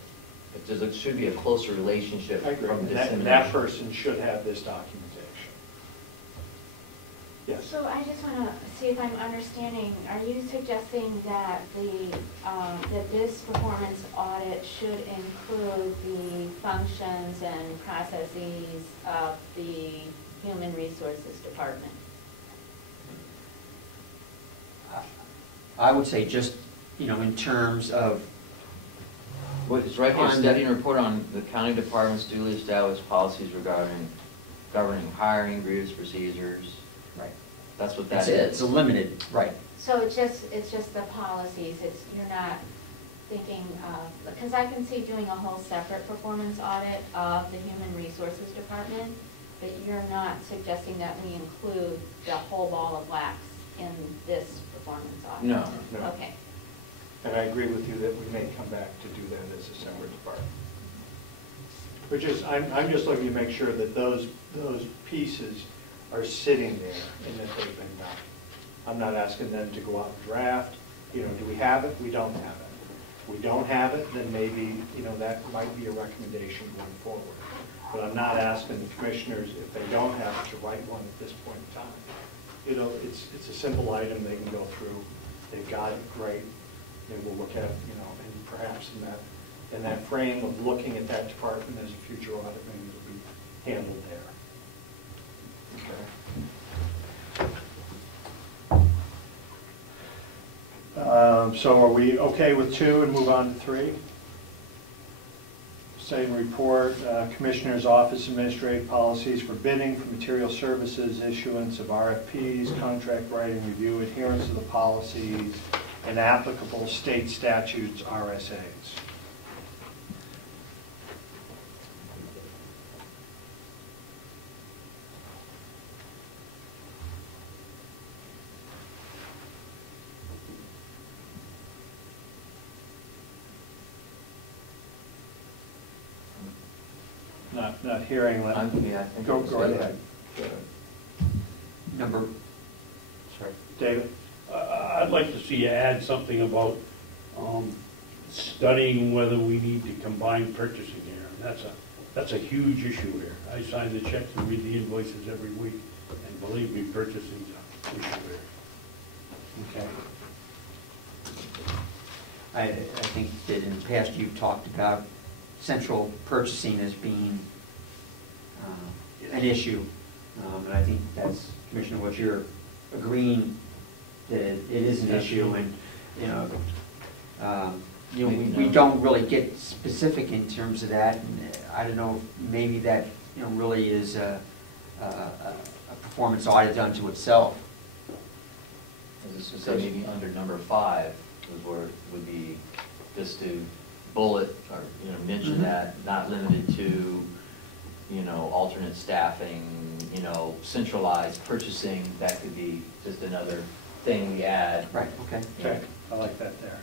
it should be a closer relationship I agree. from And dissemination. that person should have this documentation. Yes. So I just want to see if I'm understanding, are you suggesting that that this performance audit should include the functions and processes of the Human Resources Department? I would say just, in terms of, What is right here, On the- study and report on the county department's duly established policies regarding governing hiring, grievance procedures. right, That's what that it's is. a limited, right. So it's just the policies, you're not thinking of, because I can see doing a whole separate performance audit of the Human Resources Department, but you're not suggesting that we include the whole ball of wax in this performance audit? No. No. Okay. And I agree with you that we may come back to do that as a separate department. Which is, I'm just looking to make sure that those pieces are sitting there and that they've been done. I'm not asking them to go out and draft, do we have it? We don't have it. If we don't have it, then maybe, that might be a recommendation going forward. But I'm not asking the commissioners, if they don't have it, to write one at this point in time. It's a simple item they can go through. They've got it, great. And we'll look at, and perhaps in that frame of looking at that department as a future audit, maybe it'll be handled there. Okay. So are we okay with 2 and move on to 3? Study and report, Commissioner's Office administrative policies for bidding for material services, issuance of RFPs, contract writing, review, adherence to the policies, and applicable state statutes, RSAs. Not hearing that. Yeah, I think Go it's right good. ahead. Yeah, number, sorry. David? I'd like to see you add something about studying whether we need to combine purchasing here. And that's a huge issue here. I sign the checks and read the invoices every week, and believe me, purchasing's an issue here. Okay. I think that in the past you've talked about central purchasing as being an issue. And I think that's, Commissioner, what you're agreeing that it is an issue, and, we don't really get specific in terms of that. And I don't know if maybe that, really is a performance audit unto itself. As I say, maybe under number 5 is where it would be just to bullet or, mention that, not limited to, alternate staffing, centralized purchasing. That could be just another thing we add. Right, okay. Okay, I like that there.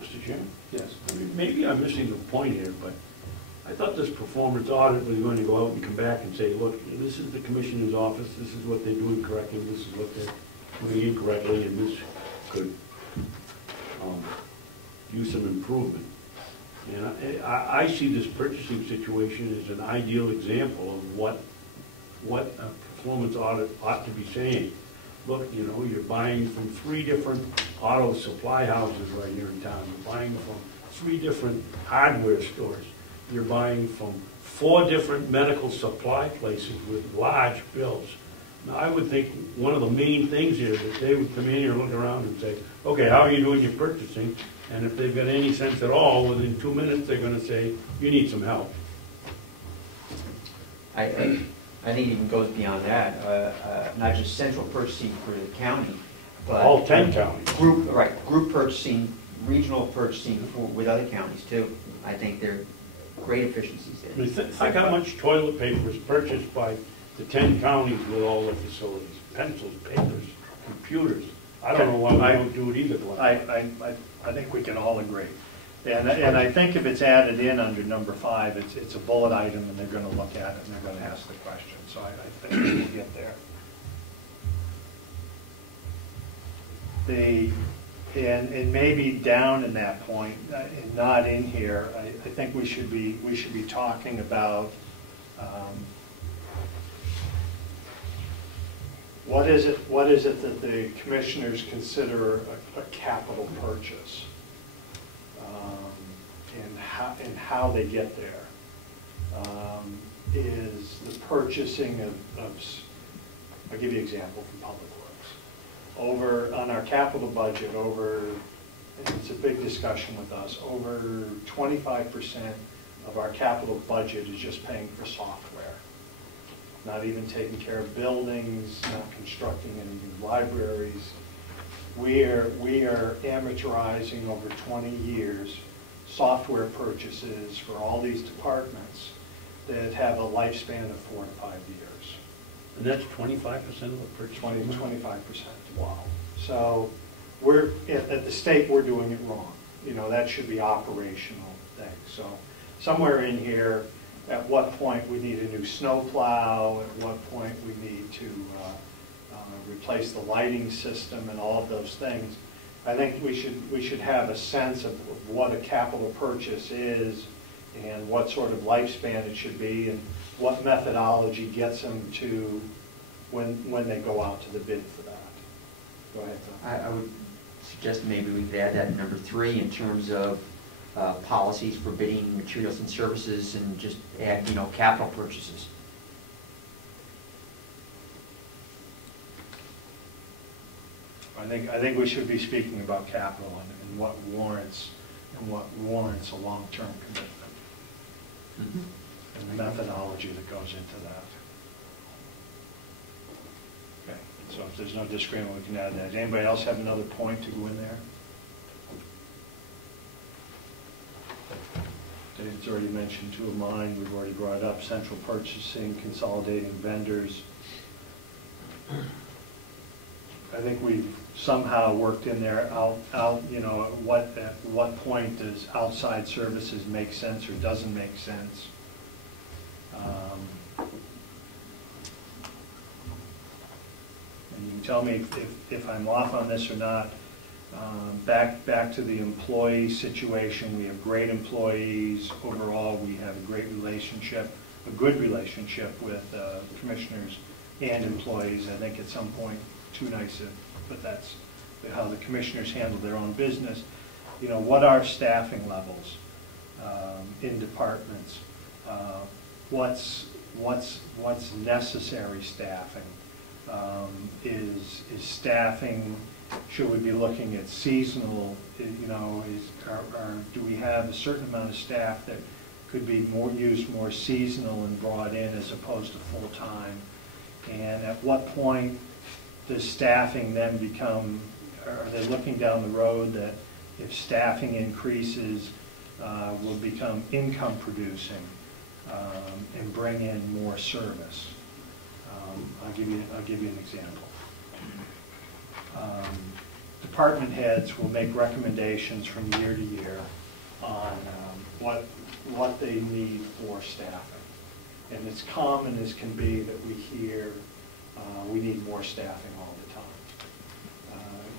Mr. Chairman? Yes. I mean, maybe I'm missing the point here, but I thought this performance audit was going to go out and come back and say, look, this is the commissioner's office, this is what they're doing correctly, this is what they're doing incorrectly, and this could use some improvement. And I see this purchasing situation as an ideal example of what a performance audit ought to be saying. Look, you're buying from 3 different auto supply houses right here in town. You're buying from 3 different hardware stores. You're buying from 4 different medical supply places with large bills. Now, I would think one of the main things here is that they would come in here and look around and say, okay, how are you doing your purchasing? And if they've got any sense at all, within 2 minutes, they're going to say, you need some help. I think it even goes beyond that, not just central purchasing for the county, but All 10 counties. group purchasing, regional purchasing with other counties too. I think they're great efficiencies I mean, there. think how much toilet paper is purchased by the 10 counties with all their facilities. Pencils, papers, computers. I don't know why we don't do it either, Glenn. I think we can all agree. And I think if it's added in under number 5, it's a bullet item, and they're going to look at it, and they're going to ask the question. So I think we'll get there. And maybe down in that point, and not in here, I think we should be talking about what is it that the commissioners consider a capital purchase, and how they get there. Is the purchasing of I'll give you an example from Public Works. Over on our capital budget, and it's a big discussion with us, over 25% of our capital budget is just paying for software. Not even taking care of buildings, not constructing any new libraries. We are amortizing over 20 years software purchases for all these departments that have a lifespan of 4 to 5 years. And that's 25% of the purchase? 25%. Wow. So we're, at the state, we're doing it wrong. That should be operational things. So somewhere in here, at what point we need a new snowplow, at what point we need to replace the lighting system and all of those things. I think we should have a sense of what a capital purchase is and what sort of lifespan it should be and what methodology gets them to when they go out to the bid for that. Go ahead, Tom. I would suggest maybe we could add that in number 3 in terms of policies for bidding materials and services, and just add, capital purchases. I think we should be speaking about capital and what warrants a long-term commitment, and the methodology that goes into that. Okay, so if there's no disagreement, we can add that. Does anybody else have another point to go in there? David's already mentioned 2 of mine. We've already brought up central purchasing, consolidating vendors. I think we've somehow worked in there at what point does outside services make sense or doesn't make sense? tell me if I'm off on this or not. Back to the employee situation, we have great employees. Overall, we have a great relationship, a good relationship with commissioners and employees. I think at some point, too nice, but that's how the commissioners handle their own business. You know, what are staffing levels in departments? What's necessary staffing? Is staffing, should we be looking at seasonal, you know, do we have a certain amount of staff that could be used more seasonal and brought in as opposed to full-time? And at what point does staffing then become, are they looking down the road that if staffing increases, will become income producing and bring in more service? I'll give you an example. Department heads will make recommendations from year to year on what they need for staffing. And it's common as can be that we hear we need more staffing all the time.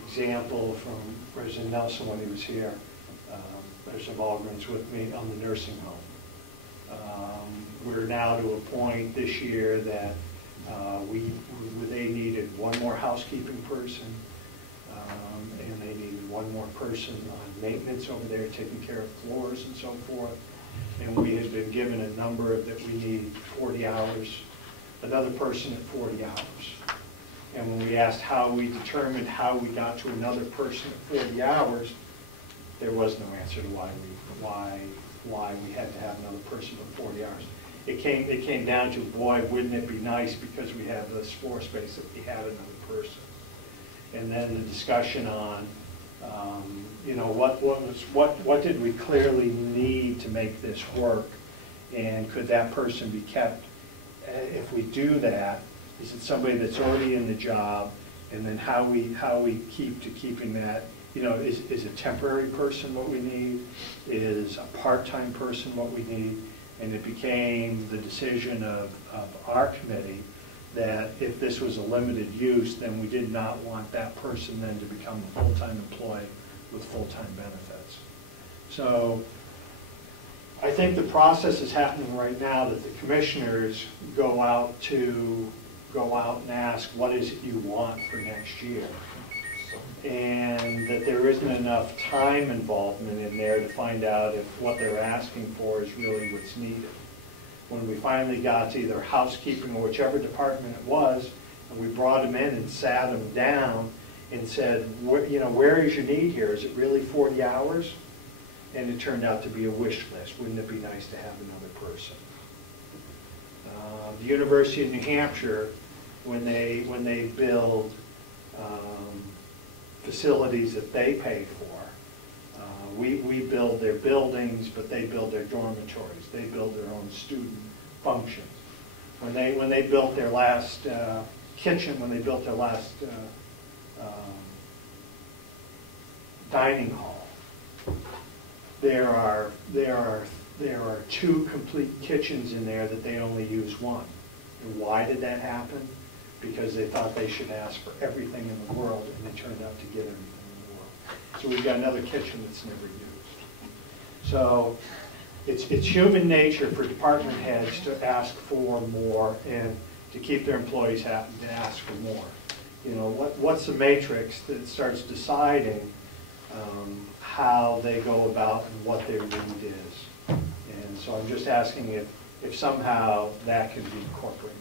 Example from President Nelson when he was here, there's some Ahlgrens with me on the nursing home. We're now to a point this year that they needed one more housekeeping person, and they needed one more person on maintenance over there, taking care of floors and so forth. And we had been given a number of that we need 40 hours, another person at 40 hours. And when we asked how we determined how we got to another person at 40 hours, there was no answer to why we had to have another person at 40 hours. It came down to, boy, wouldn't it be nice because we have this floor space that we had another person. And then the discussion on, you know, what did we clearly need to make this work, and could that person be kept? If we do that, is it somebody that's already in the job, and then how we keeping that? You know, is a temporary person what we need? Is a part-time person what we need? And it became the decision of our committee that if this was a limited use, then we did not want that person then to become a full-time employee with full-time benefits. So I think the process is happening right now that the commissioners go out and ask, what is it you want for next year? And that there isn't enough time involvement in there to find out if what they're asking for is really what's needed. When we finally got to either housekeeping or whichever department it was, and we brought them in and sat them down and said, you know, where is your need here? Is it really 40 hours? And it turned out to be a wish list. Wouldn't it be nice to have another person? The University of New Hampshire, when they build facilities that they pay for, we build their buildings, but they build their dormitories. They build their own student functions. When they built their last kitchen, when they built their last dining hall, there are 2 complete kitchens in there that they only use one. And why did that happen? Because they thought they should ask for everything in the world, and they turned out to get everything in the world. So we've got another kitchen that's never used. So it's human nature for department heads to ask for more and to keep their employees happy to ask for more. You know, what's the matrix that starts deciding how they go about and what their need is? And so I'm just asking if somehow that can be incorporated.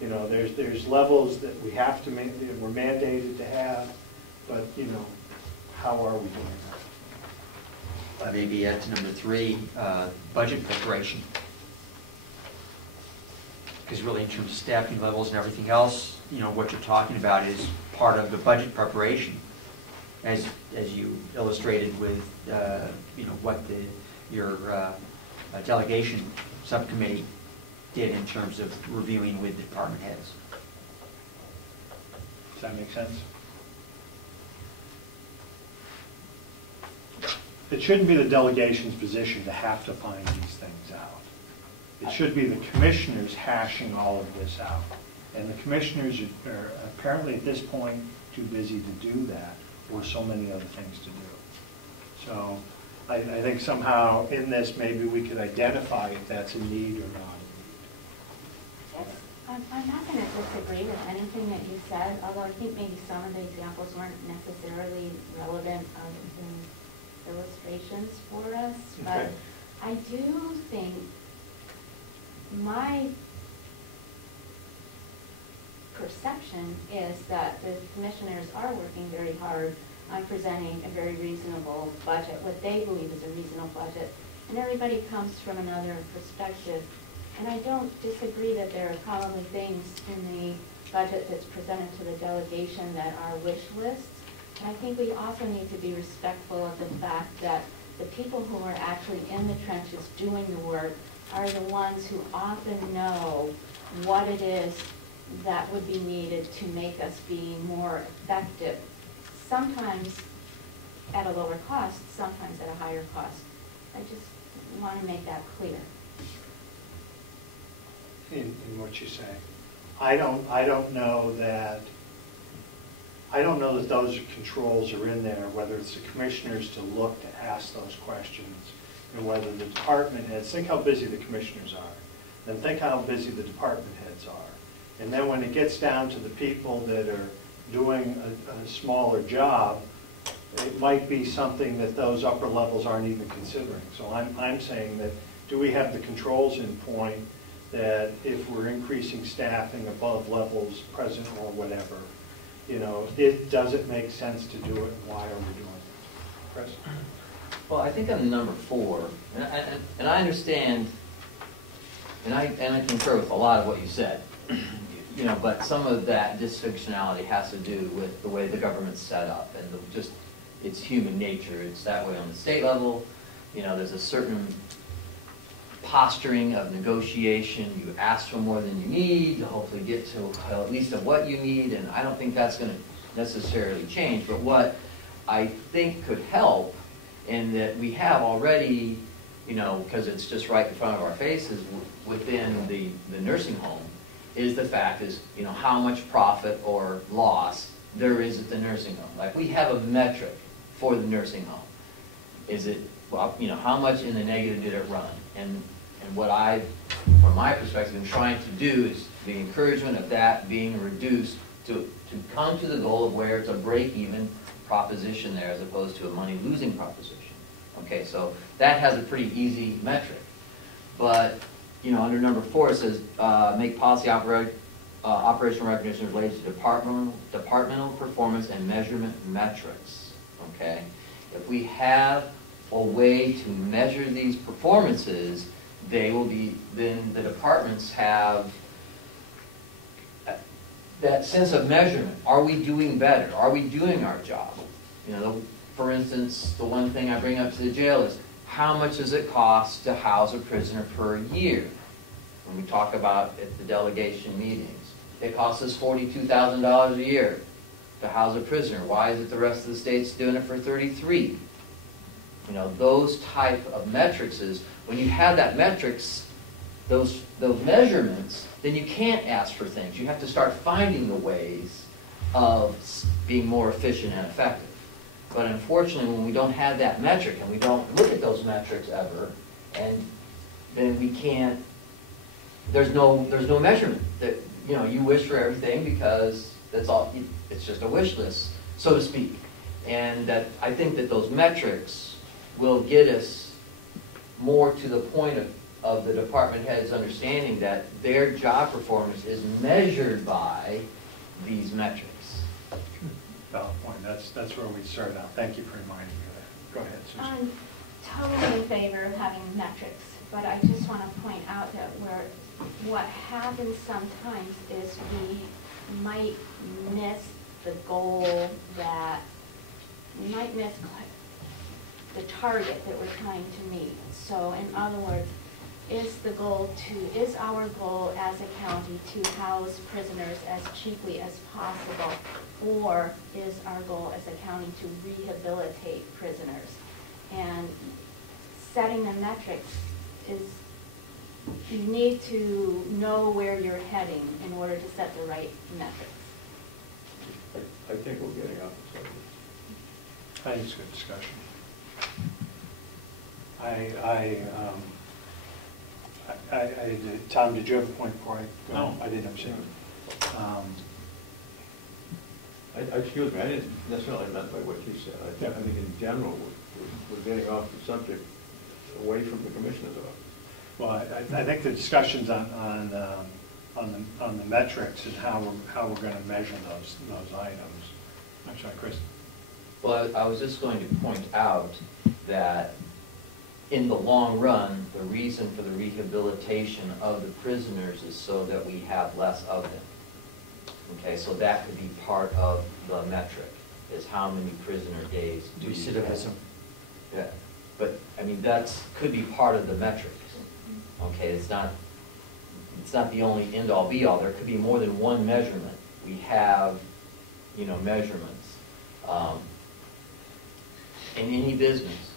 You know, there's levels that we have to make, we're mandated to have, but, you know, how are we doing that? Maybe to number 3, budget preparation. Because really in terms of staffing levels and everything else, you know, what you're talking about is part of the budget preparation. As you illustrated with, you know, what your delegation subcommittee did in terms of reviewing with department heads. Does that make sense? It shouldn't be the delegation's position to have to find these things out. It should be the commissioners hashing all of this out And the commissioners are apparently at this point too busy to do that, or so many other things to do. So I think somehow in this, maybe we could identify if that's a need or not a need. I'm not going to disagree with anything that you said, although I think maybe some of the examples weren't necessarily relevant in illustrations for us. But Okay. I do think my perception is that the commissioners are working very hard on presenting a very reasonable budget, what they believe is a reasonable budget. And everybody comes from another perspective. And I don't disagree that there are probably things in the budget that's presented to the delegation that are wish lists. And I think we also need to be respectful of the fact that the people who are actually in the trenches doing the work are the ones who often know what it is that would be needed to make us be more effective. Sometimes at a lower cost, sometimes at a higher cost. I just want to make that clear. In what you say, I don't know that those controls are in there, whether it's the commissioners to look to ask those questions, and whether the department heads, think how busy the commissioners are, then think how busy the department heads are. And then when it gets down to the people that are doing a smaller job, it might be something that those upper levels aren't even considering. So I'm saying that, do we have the controls in point that if we're increasing staffing above levels present or whatever, you know, does it make sense to do it, and why are we doing it? Chris? Well, I think on number 4, and I understand, and I concur with a lot of what you said, you know, but some of that dysfunctionality has to do with the way the government's set up, and just it's human nature. It's that way on the state level. You know, there's a certain posturing of negotiation. You ask for more than you need to hopefully get to at least of what you need, and I don't think that's going to necessarily change. But what I think could help, and that we have already, you know, because it's just right in front of our faces within the nursing home, is the fact is, you know, how much profit or loss there is at the nursing home. Like, we have a metric for the nursing home. Is it, well, you know, how much in the negative did it run? And what I, from my perspective, am trying to do is the encouragement of that being reduced to come to the goal of where it's a break-even proposition there as opposed to a money-losing proposition. Okay, so that has a pretty easy metric. But, you know, under number 4 it says, make policy operational recognition related to departmental performance and measurement metrics. Okay, if we have a way to measure these performances, they will be, then the departments have that sense of measurement. Are we doing better? Are we doing our job? You know, for instance, the one thing I bring up to the jail is, how much does it cost to house a prisoner per year? When we talk about at the delegation meetings, it costs us $42,000 a year to house a prisoner. Why is it the rest of the state's doing it for $33,000? You know, those type of metrics is, when you have that metrics, those measurements, then you can't ask for things. You have to start finding the ways of being more efficient and effective. But unfortunately, when we don't have that metric, and we don't look at those metrics ever, and then we can't, there's no measurement. That, you know, you wish for everything because that's all, it's just a wish list, so to speak. And that, I think that those metrics will get us more to the point of the department heads understanding that their job performance is measured by these metrics. Valid point. That's where we started out. Thank you for reminding me of that. Go ahead, Susan. I'm totally in favor of having metrics, but I just want to point out that what happens sometimes is we might miss the goal that, we might miss the target that we're trying to meet. So in other words, is our goal as a county to house prisoners as cheaply as possible, or is our goal as a county to rehabilitate prisoners? And setting the metrics is you need to know where you're heading in order to set the right metrics. I think we're getting off the subject. I think it's a good discussion. Tom, did you have a point before I go? No. I didn't have a Excuse me, I didn't necessarily meant by what you said. I think in general, we're getting off the subject away from the commissioner's office. Well, I think the discussions on the metrics and how we're going to measure those items. I'm sorry, Chris. Well, I was just going to point out that in the long run, the reason for the rehabilitation of the prisoners is so that we have less of them. Okay, so that could be part of the metric, is how many prisoner days do you have? Recidivism. Yeah, but, I mean, could be part of the metric. Okay, it's not the only end-all be-all. There could be more than one measurement. We have, measurements. In any business,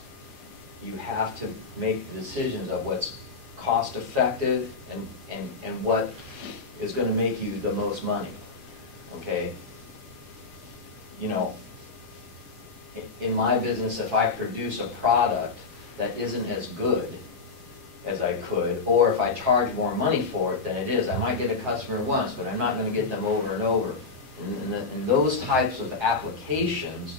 you have to make the decisions of what's cost-effective and what is going to make you the most money. Okay? In my business, if I produce a product that isn't as good as I could, or if I charge more money for it than it is, I might get a customer once, but I'm not going to get them over and over. And those types of applications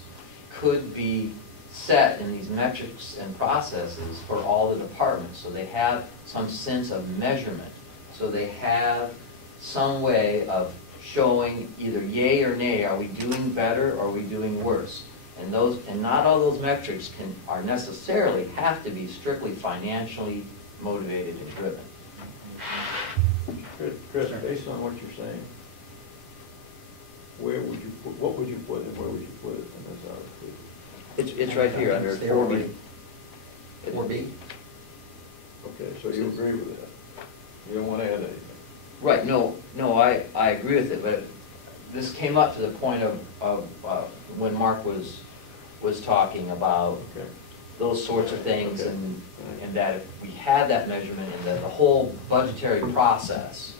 could be set in these metrics and processes for all the departments, so they have some sense of measurement, so they have some way of showing either yay or nay, are we doing better or are we doing worse? And not all those metrics are necessarily have to be strictly financially motivated and driven. Chris, based on what you're saying, what would you put and where would you put it in this RFP? It's right here under 4B. 4B? Okay, so you agree with that? You don't want to add anything? Right, no, I agree with it, but this came up to the point of when Mark was talking about Okay. those sorts of things, Okay. and that if we had that measurement and the whole budgetary process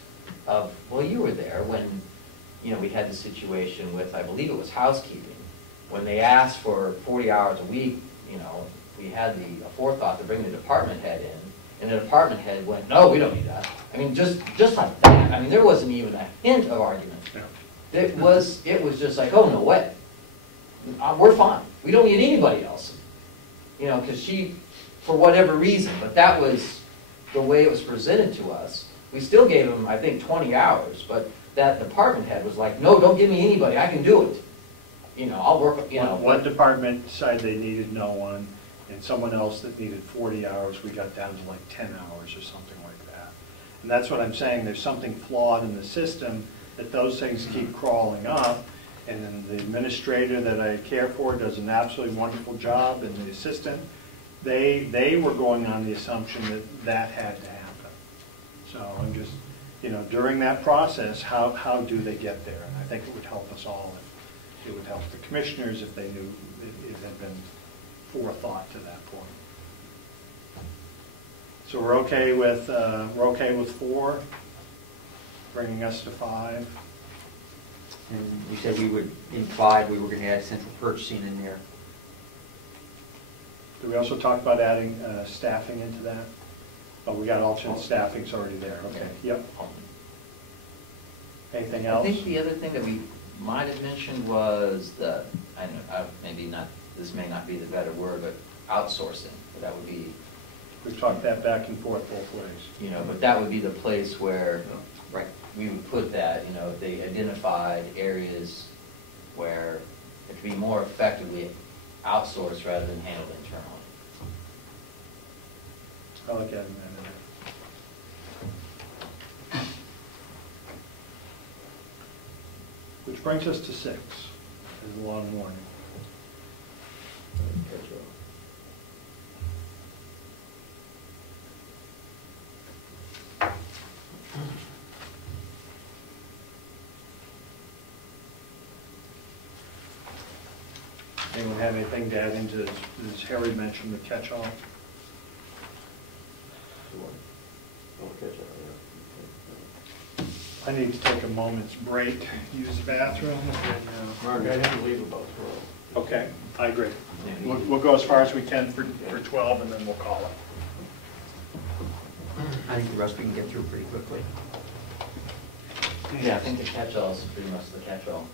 of, well, you were there when, we had the situation with, I believe it was housekeeping, when they asked for 40 hours a week, we had the forethought to bring the department head in, and the department head went, no, we don't need that. I mean, just like that. I mean, there wasn't even a hint of argument. Yeah. It was just like, oh, no way. We're fine. We don't need anybody else. Because she, for whatever reason, but that was the way it was presented to us. We still gave them, I think, 20 hours, but that department head was like, no, don't give me anybody. I can do it. I'll work, One department decided they needed no one, and someone else that needed 40 hours, we got down to like 10 hours or something like that. And that's what I'm saying, there's something flawed in the system, that those things keep crawling up, and then the administrator that I care for does an absolutely wonderful job, and the assistant, they were going on the assumption that had to happen. So I'm just, during that process, how do they get there? And I think it would help us all. It would help the commissioners if they knew it had been forethought to that point. So we're okay with 4, bringing us to 5. And we said in 5, we were going to add central purchasing in there. Did we also talk about adding staffing into that? Oh, we got alternate staffing's already there. Okay. Yep. Anything else? I think the other thing that we might have mentioned was maybe not, this may not be the better word, but outsourcing. But that would be, We've talked that back and forth both ways. but that would be the place where Right. we would put that, if they identified areas where it could be more effectively outsourced rather than handled internally. I like adding that in there. Which brings us to 6. It's a long morning. Anyone have anything to add into, as Harry mentioned, the catch-all? Okay. I need to take a moment's break, use the bathroom, and then, Mark, I have to leave about 12. okay, I agree. We'll go as far as we can for 12, and then we'll call it. I think the rest we can get through pretty quickly. Yeah, I think the catch-all is pretty much the catch-all.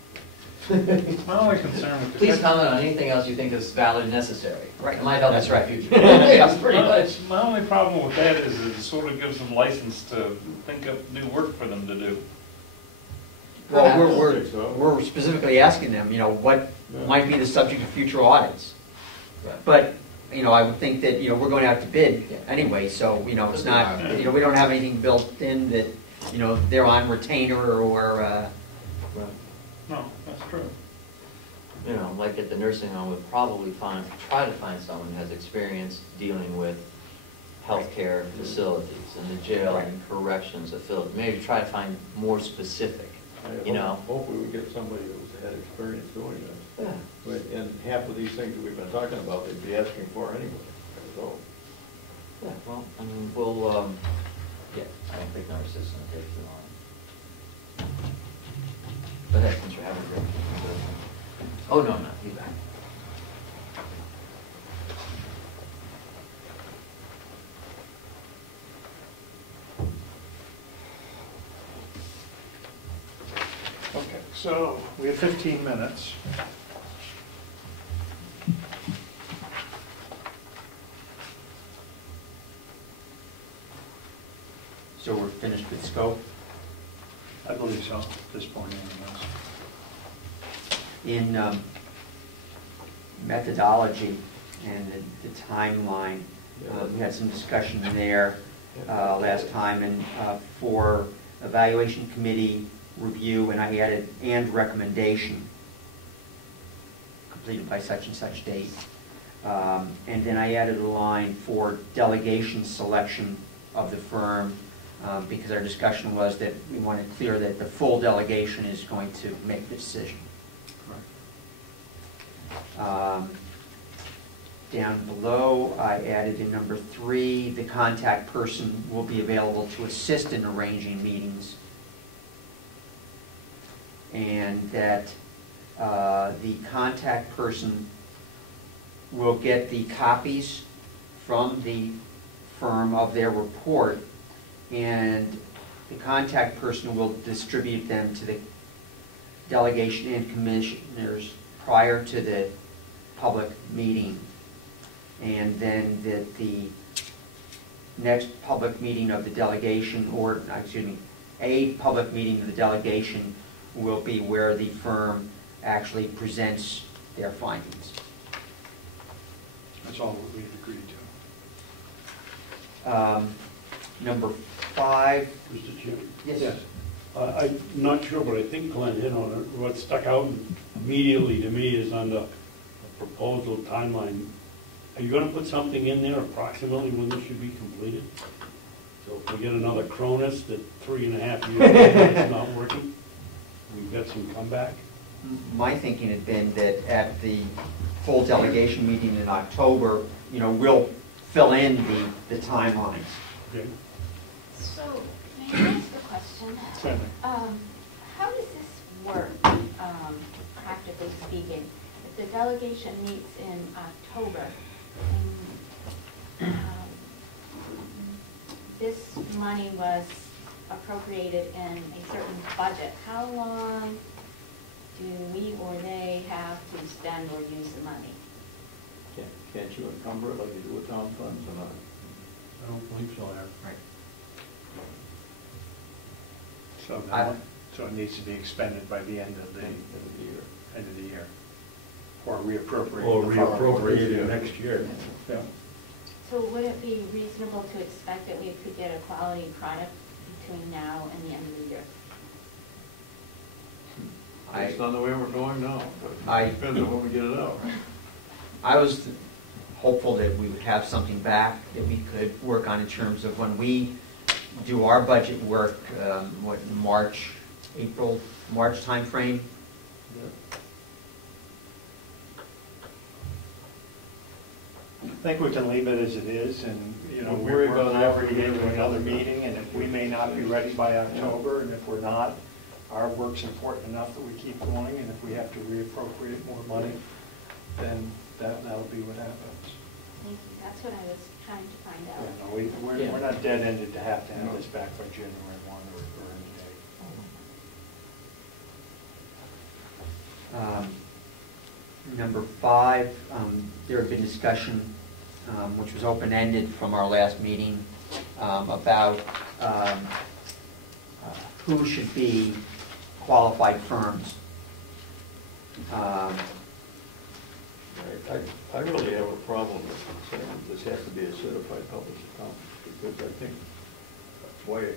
My only concern with the. Please comment on anything else you think is valid and necessary. Right. It might help That's us in the right. future. Yes, pretty much. My only problem with that is it sort of gives them license to think up new work for them to do. Well, I think so. we're specifically asking them, you know, what might be the subject of future audits. Right. But, you know, I would think that, you know, we're going out to bid anyway, so, you know, it's not, you know, we don't have anything built in that, you know, they're on retainer or, Right. No, that's true. You know, like at the nursing home, we'd probably try to find someone who has experience dealing with healthcare facilities, and the jail and corrections affiliate. Maybe try to find more specific, you know? Hopefully we get somebody that had experience doing this. Yeah. But, and half of these things that we've been talking about, they'd be asking for anyway, so. Yeah, well, I mean, we'll, yeah, I don't think our system will take too long. Go ahead, since you're having a break. Oh, no, he's back. Okay, so we have 15 minutes. so we're finished with scope. I believe so, at this point anyways. In methodology and the timeline, we had some discussion there last time, and for evaluation committee review, and I added and recommendation completed by such and such date. And then I added a line for delegation selection of the firm, because our discussion was that we wanted clear that the full delegation is going to make the decision. Down below, I added in number 3, the contact person will be available to assist in arranging meetings, and that the contact person will get the copies from the firm of their report, and the contact person will distribute them to the delegation and commissioners prior to the public meeting. And then that the next public meeting of the delegation, or, excuse me, a public meeting of the delegation will be where the firm actually presents their findings. That's all what we've agreed to. Number 5. Mr. Chairman? Yes. I'm not sure, but I think Glenn hit on it. What stuck out immediately to me is on the proposal timeline. Are you going to put something in there approximately when this should be completed? So if we get another Cronus that 3.5 years later it's not working, we've got some comeback? My thinking had been that at the full delegation meeting in October, you know, we'll fill in the timelines. Okay. So, may I ask a question? Certainly. How does this work, practically speaking? If the delegation meets in October, and, this money was appropriated in a certain budget, how long do we or they have to spend or use the money? Can't you encumber it like you do with town funds or not? I don't believe so, Aaron. Right. So it needs to be expended by the end of the year. End of the year. Or reappropriate. Or the following reappropriate year. it next year. Yeah. So would it be reasonable to expect that we could get a quality product between now and the end of the year? Based on the way we're going now, but I- it depends on when we get it out. I was hopeful that we would have something back that we could work on in terms of when we do our budget work, March timeframe. I think we can leave it as it is, and you know, We're worried we're about already having into another another meeting, and if we may not be ready by October, and if we're not, our work's important enough that we keep going, and if we have to reappropriate more money, then that'll be what happens. That's what I was trying to find You out. know, we're not dead-ended to have this back by January 1 or any day. Number 5, there had been discussion, which was open-ended from our last meeting, about who should be qualified firms. I really have a problem with saying this has to be a certified public accountant, because I think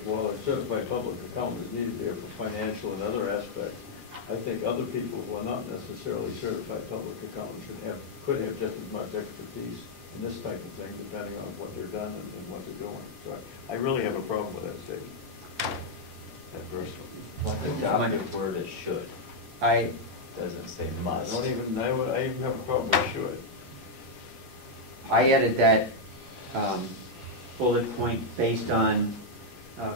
while a certified public accountant is needed there for financial and other aspects, I think other people who are not necessarily certified public accountants could have just as much expertise in this type of thing, depending on what they're done and what they're doing. So I really have a problem with that statement, that personally. Well, I think the operative word is should. Doesn't say must. I even have a problem with should. I added that bullet point based on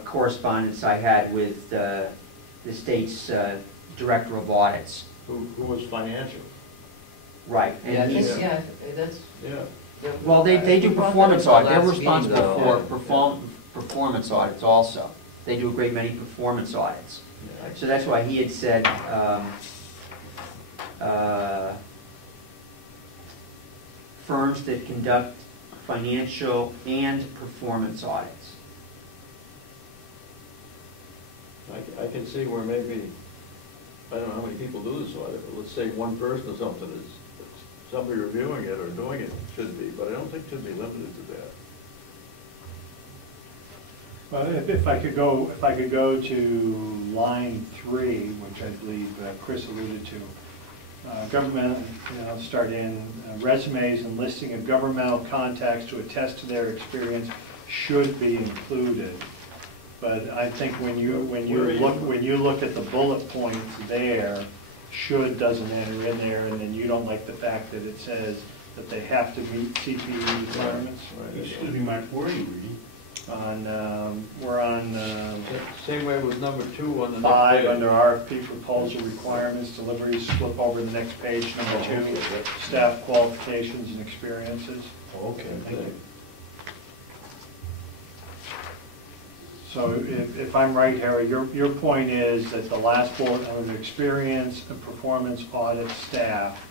correspondence I had with the state's director of audits. Who was financial. Right. Yeah, I And think, he's, yeah, that's. Yeah. well, they do performance audits. They're responsible for Yeah. performance audits also. They do a great many performance audits. So that's why he had said firms that conduct financial and performance audits. I can see where maybe, I don't know how many people do this audit, but let's say one person or something is, somebody reviewing it or doing it should be, but I don't think it should be limited to that. Well, if I could go to line 3, which I believe Chris alluded to. Government, start in resumes and listing of governmental contacts to attest to their experience should be included. But I think when you look at the bullet points there, should doesn't enter in there, and then you don't like the fact that it says that they have to meet CPE requirements. Right. Excuse me, Mike, where are you reading? We're on Same way with number 2 on the next 5 page. under RFP proposal requirements, deliveries, flip over to the next page, number 2, okay. staff qualifications and experiences. Okay, thank you. So if I'm right, Harry, your point is that the last bullet under experience and performance audit staff,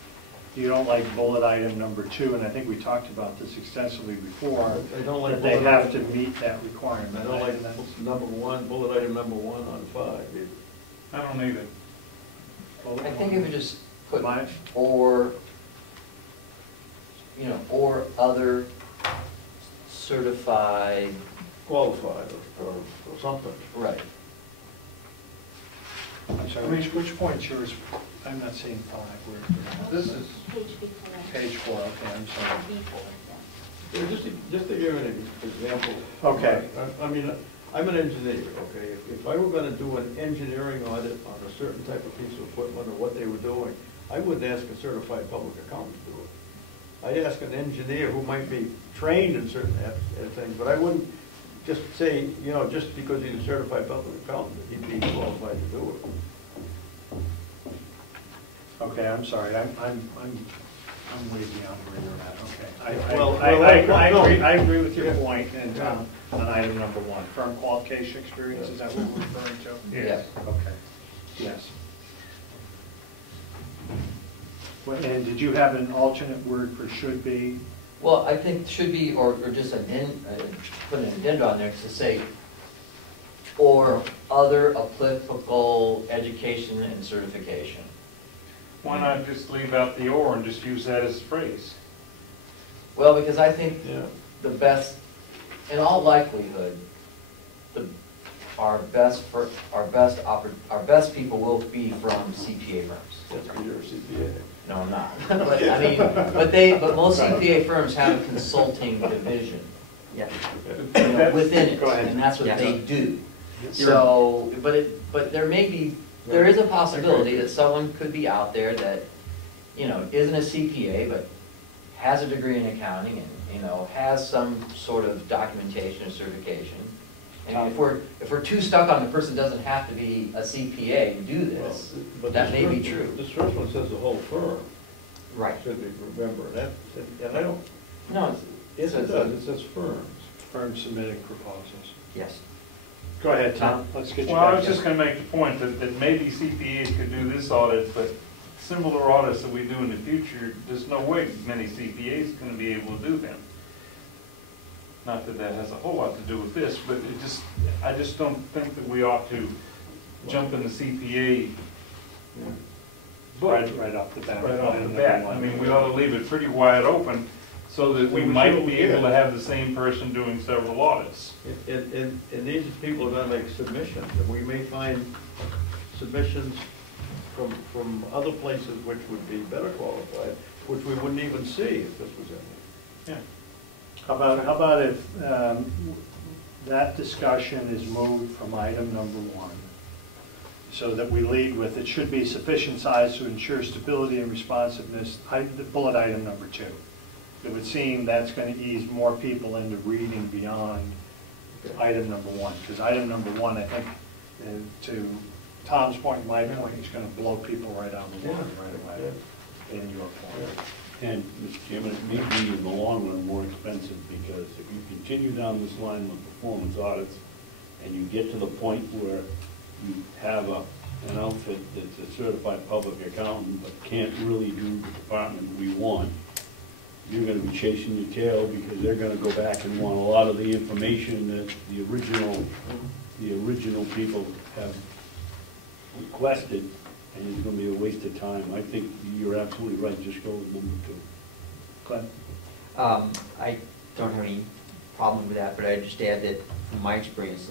you don't like bullet item number 2, and I think we talked about this extensively before, I don't like that they bullet have to item- meet that requirement. I don't like number 1, bullet item number 1 on 5 either. I don't either. I think if we just put Mine? or other certified, Qualified or something. right. I'm sorry, which point's yours? I'm not seeing 5. This is, Page before. Page 4, okay, I'm sorry. Before, yeah. Just to give an example. Okay. I mean, I'm an engineer, okay? If I were gonna do an engineering audit on a certain type of piece of equipment or what they were doing, I wouldn't ask a certified public accountant to do it. I'd ask an engineer who might be trained in certain things, but I wouldn't just say, just because he's a certified public accountant, he'd be qualified to do it. Okay, I'm sorry, I'm way beyond where you're at, okay. Well, I agree with your point, and on item number 1, firm qualification experience, is that what we're referring to? Yes. Okay, yes. Well, and did you have an alternate word for should be? Well, I think should be, or just put an addendum on there to say, or other applicable education and certification. why not just leave out the or and just use that as a phrase? Well, because I think Yeah. the best, in all likelihood, our best people will be from CPA firms. That's for your CPA. No, I'm not. But most CPA firms have a consulting division Yeah. within it, Go ahead. and that's what Yes. they do. So, but there is a possibility that someone could be out there that, isn't a CPA, but has a degree in accounting you know, has some sort of documentation or certification. And if we're too stuck on the person doesn't have to be a CPA to do this, But that this may be first- true. This first one says the whole firm Right. should be, remember, and I don't, No, yes, it does, it says firms. Firms submitting proposals. Yes. Go ahead, Tom, let's get you Well, I back was just in. gonna make the point that maybe CPAs could do this audit, but similar audits that we do in the future, there's no way many CPAs are gonna be able to do them. Not that that has a whole lot to do with this, but I just don't think that we ought to jump in the CPA book Right off the bat. right off the bat. I mean, we ought to leave it pretty wide open so that we Well, we might should, be able to yeah. have the same person doing several audits. And these people are gonna make submissions, and we may find submissions from other places which would be better qualified, which we wouldn't even see if this was in there. Yeah. How about if that discussion is moved from item number 1, so that we lead with, it should be sufficient size to ensure stability and responsiveness, bullet item number 2. It would seem that's going to ease more people into reading beyond item number 1, because item number 1, I think, to Tom's point, and my point, is going to blow people right out of the water right away, in your point. And, Mr. Chairman, it may be in the long run more expensive, because if you continue down this line with performance audits, and you get to the point where you have an outfit that's a certified public accountant, but can't really do the department we want, you're gonna be chasing your tail, because they're gonna go back and want a lot of the information that the original people have requested, and it's gonna be a waste of time. I think you're absolutely right, just go with number 2. Glenn? I don't have any problem with that, but I just add that from my experience,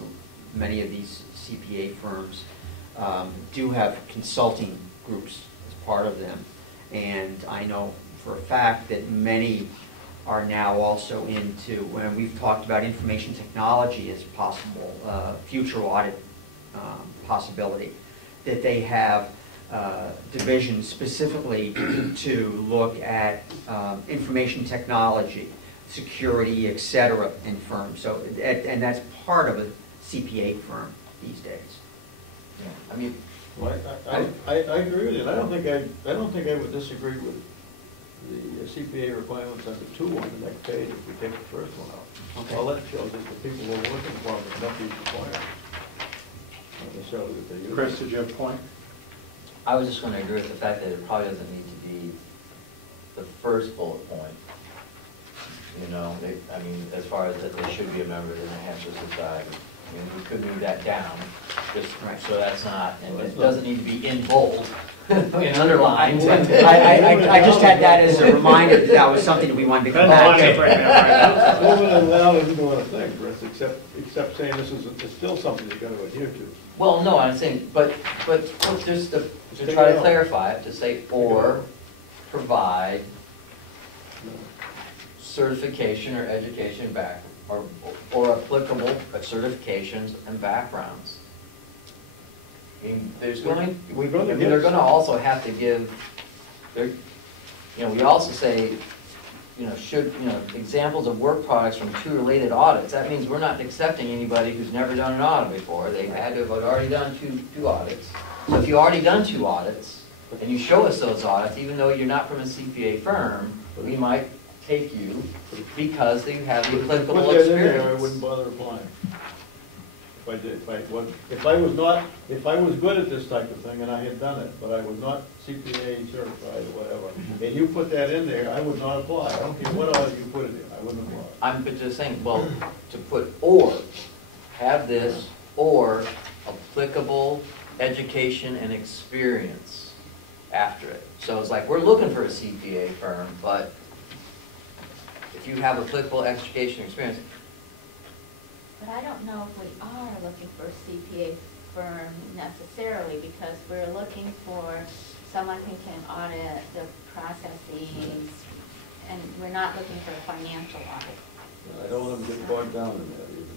many of these CPA firms do have consulting groups as part of them. And I know for a fact that many are now also into, when we've talked about information technology as possible, future audit possibility, that they have divisions specifically to look at information technology, security, et cetera, in firms. So, and that's part of a CPA firm these days. Yeah, I mean, Well, I agree with you, and I don't think I would disagree with the CPA requirements under 2 on the next page if we take the first one out. Okay. All that shows is the people who are working for them met these requirements. Not necessarily that they use. Chris, did you have a point? I was just going to agree with the fact that it probably doesn't need to be the first bullet point. You know, I mean, as far as that they should be a member of the New Hampshire Society. I mean, we could move that down, just so that's not, and it doesn't need to be in bold, and underlined. I just had that as a reminder that that was something that we wanted to come back to. Moving it down isn't doing a thing, Chris, except saying this is, it's still something you're gonna adhere to. Well, no, I'm saying, but just to try to clarify it, to say, or provide certification or education back, or applicable certifications and backgrounds. I mean, there's going We're gonna to, get they're going to also have to give, you know, we also say, you know, examples of work products from 2 related audits. That means we're not accepting anybody who's never done an audit before. They had to have already done two audits. So if you already done 2 audits, and you show us those audits, even though you're not from a CPA firm, we might take you because you have the applicable Put that in there, I experience. wouldn't bother applying. If I was good at this type of thing and I had done it, but I was not CPA certified or whatever, and you put that in there, I would not apply. I don't care what audit you put it in, I wouldn't apply. I'm just saying, well, to put or, have this, or applicable education and experience after it. So it's like, we're looking for a CPA firm, but if you have applicable education and experience. But I don't know if we are looking for a CPA firm necessarily, because we're looking for someone who can audit the processes, and we're not looking for a financial audit. I don't want them to get bogged down in that either.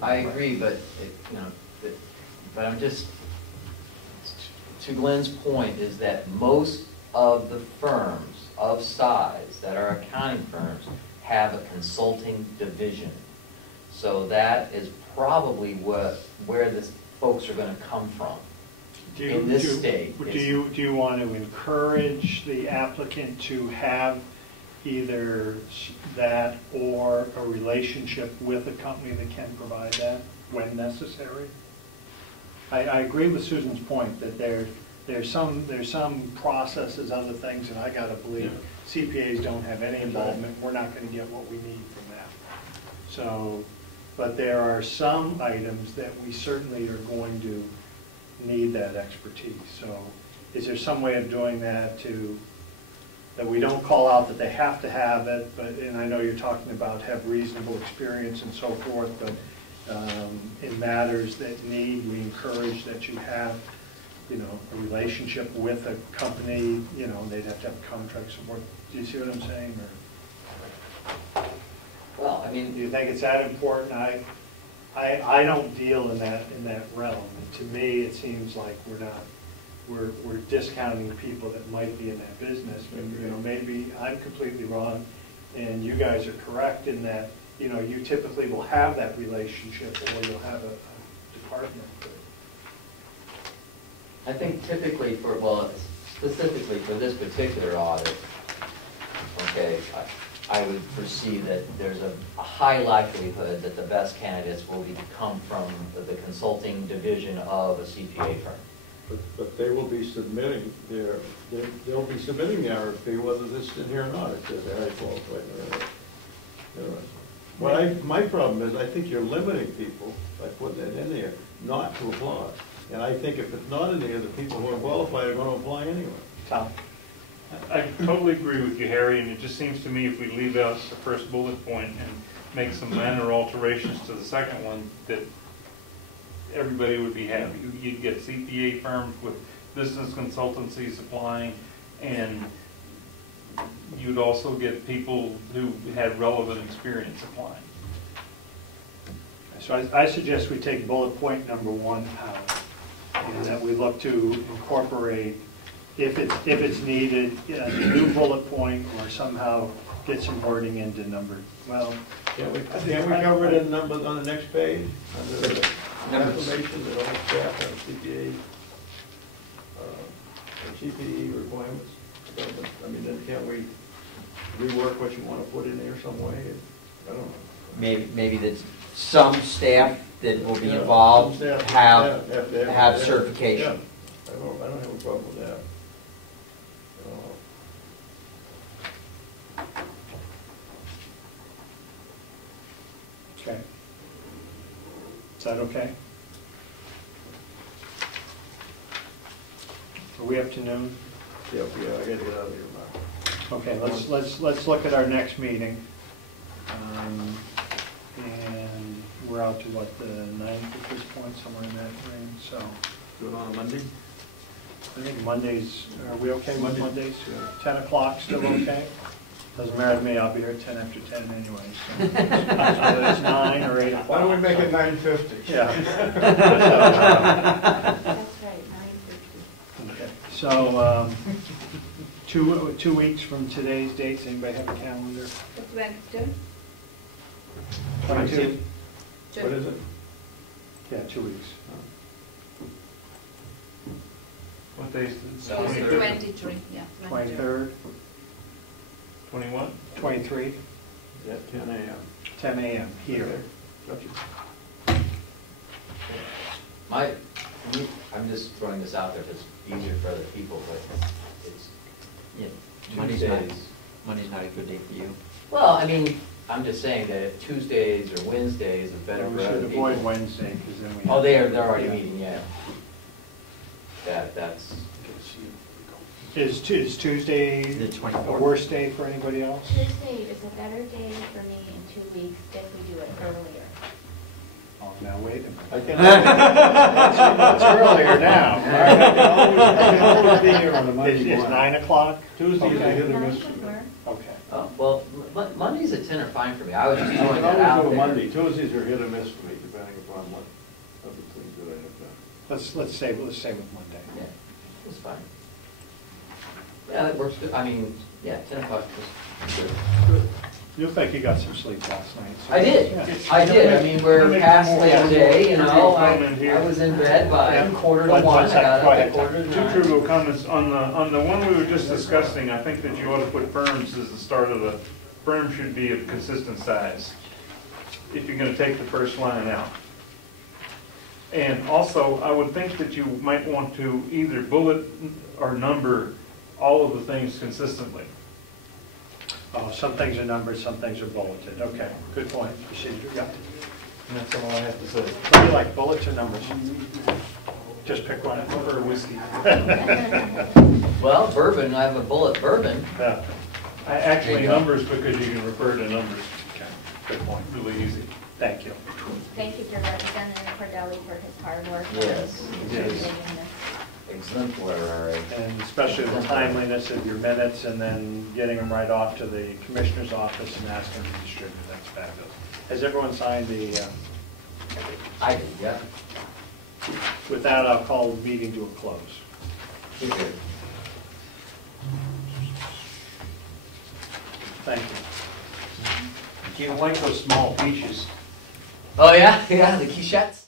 I agree, but, but I'm just, to Glenn's point, is that most of the firms of size that are accounting firms have a consulting division. So that is probably where the folks are going to come from. In this state. Do you want to encourage the applicant to have either that or a relationship with a company that can provide that when necessary? I agree with Susan's point that there's some processes, other things, and I gotta believe CPAs don't have any involvement. We're not going to get what we need from that. So, but there are some items that we certainly are going to need that expertise. So is there some way of doing that that we don't call out that they have to have it, but, and I know you're talking about have reasonable experience and so forth, but in matters that need, we encourage that you have, a relationship with a company, they'd have to have contract support. Do you see what I'm saying? Or Well, I mean, do you think it's that important? I don't deal in that realm. And to me, it seems like we're discounting people that might be in that business. But maybe I'm completely wrong, and you guys are correct in that you typically will have that relationship, or you'll have a department. I think typically specifically for this particular audit, okay, I would foresee that there's a high likelihood that the best candidates will come from the consulting division of a CPA firm. But they will be submitting they'll be submitting the RFP whether this is in here or not. It says they're qualified. My problem is I think you're limiting people by putting it in there not to apply. And I think if it's not in there, the people who are qualified are going to apply anyway. Tom? I totally agree with you, Harry, and it just seems to me if we leave out the first bullet point and make some minor alterations to the second one, that everybody would be happy. You'd get CPA firms with business consultancies applying, and you'd also get people who had relevant experience applying. So I suggest we take bullet point number 1 out, and that we look to incorporate, if it's needed, a new bullet point, or somehow get some wording into number. Well, Can we cover it in numbers on the next page under the information that all staff have CPA, CPE requirements? I mean, then can't we rework what you want to put in there some way? I don't know. Maybe that some staff that will be involved have certification. Yeah. I don't have a problem with that. okay. Is that okay? Are we up to noon? Yeah, I gotta get out of here now. Okay, let's look at our next meeting. And we're out to what, the 9th at this point, somewhere in that range, so. Do it on a Monday? I think Mondays, are we okay with Mondays? Yeah. 10 o'clock still okay? Doesn't matter to me, I'll be here at 10 after 10 anyway, so. Whether it's 9 or 8 o'clock. Why don't we make it 9:50? Yeah. That's right, 9:50. Okay, so, 2 weeks from today's dates, anybody have a calendar? What's Wednesday? 22? What is it? Yeah, 2 weeks. What day is it? So it's 23, yeah. 23rd, 21? 23, At 10 a.m. 10 a.m. here. Gotcha. I'm just throwing this out there because it's easier for other people, but it's, Monday's Tuesdays. not a good day for you. Well, I mean, I'm just saying that if Tuesdays or Wednesdays are better We for should other people. avoid Wednesday, because then we. Oh, they're already meeting, yeah. That's, Is Tuesday The a 24th. worst day for anybody else? Tuesday is a better day for me in 2 weeks if we do it earlier. Oh, now, wait a minute. I can It's earlier now. I can always be here on a Monday Is morning. 9 o'clock? Tuesdays Okay. I hit or miss. That would work. Okay. well, Mondays at 10 are fine for me. I was just I throwing can that always out do a there. Monday. Tuesdays are hit or miss for me, depending upon what other things that I have done. Let's say with Monday. Yeah, it's fine. Yeah, that works good. I mean, yeah, 10 o'clock is good. Good. You look like you got some sleep last night. so- I did, Yeah. I did. I mean, we're past Labor Day, you know, I was in bed by Yeah. quarter to One one, I second. got Go up ahead, at quarter to Two nine. trivial comments on the one we were just discussing. I think that you ought to put firms as the start of the, firm should be of consistent size, if you're gonna take the first line out. And also, I would think that you might want to either bullet or number all of the things consistently. Oh, some things are numbered, some things are bulleted. Okay, good point. Procedure, yeah. And that's all I have to say. What do you like, bullets or numbers? Just pick one. For whiskey. Well, bourbon, I have a bullet bourbon. Yeah, Actually, There you go. numbers, because you can refer to numbers. okay, good point. Really easy. Thank you. Thank you for Representative Cordelli for his hard work. Yes, Yes. yes. Exemplary. And especially the timeliness of your minutes and then getting them right off to the commissioner's office and asking them to distribute. That's fabulous. Has everyone signed the, I did, yeah. with that, I'll call the meeting to a close. You did. Thank you. You like those small peaches. Oh, yeah, yeah, the quichettes.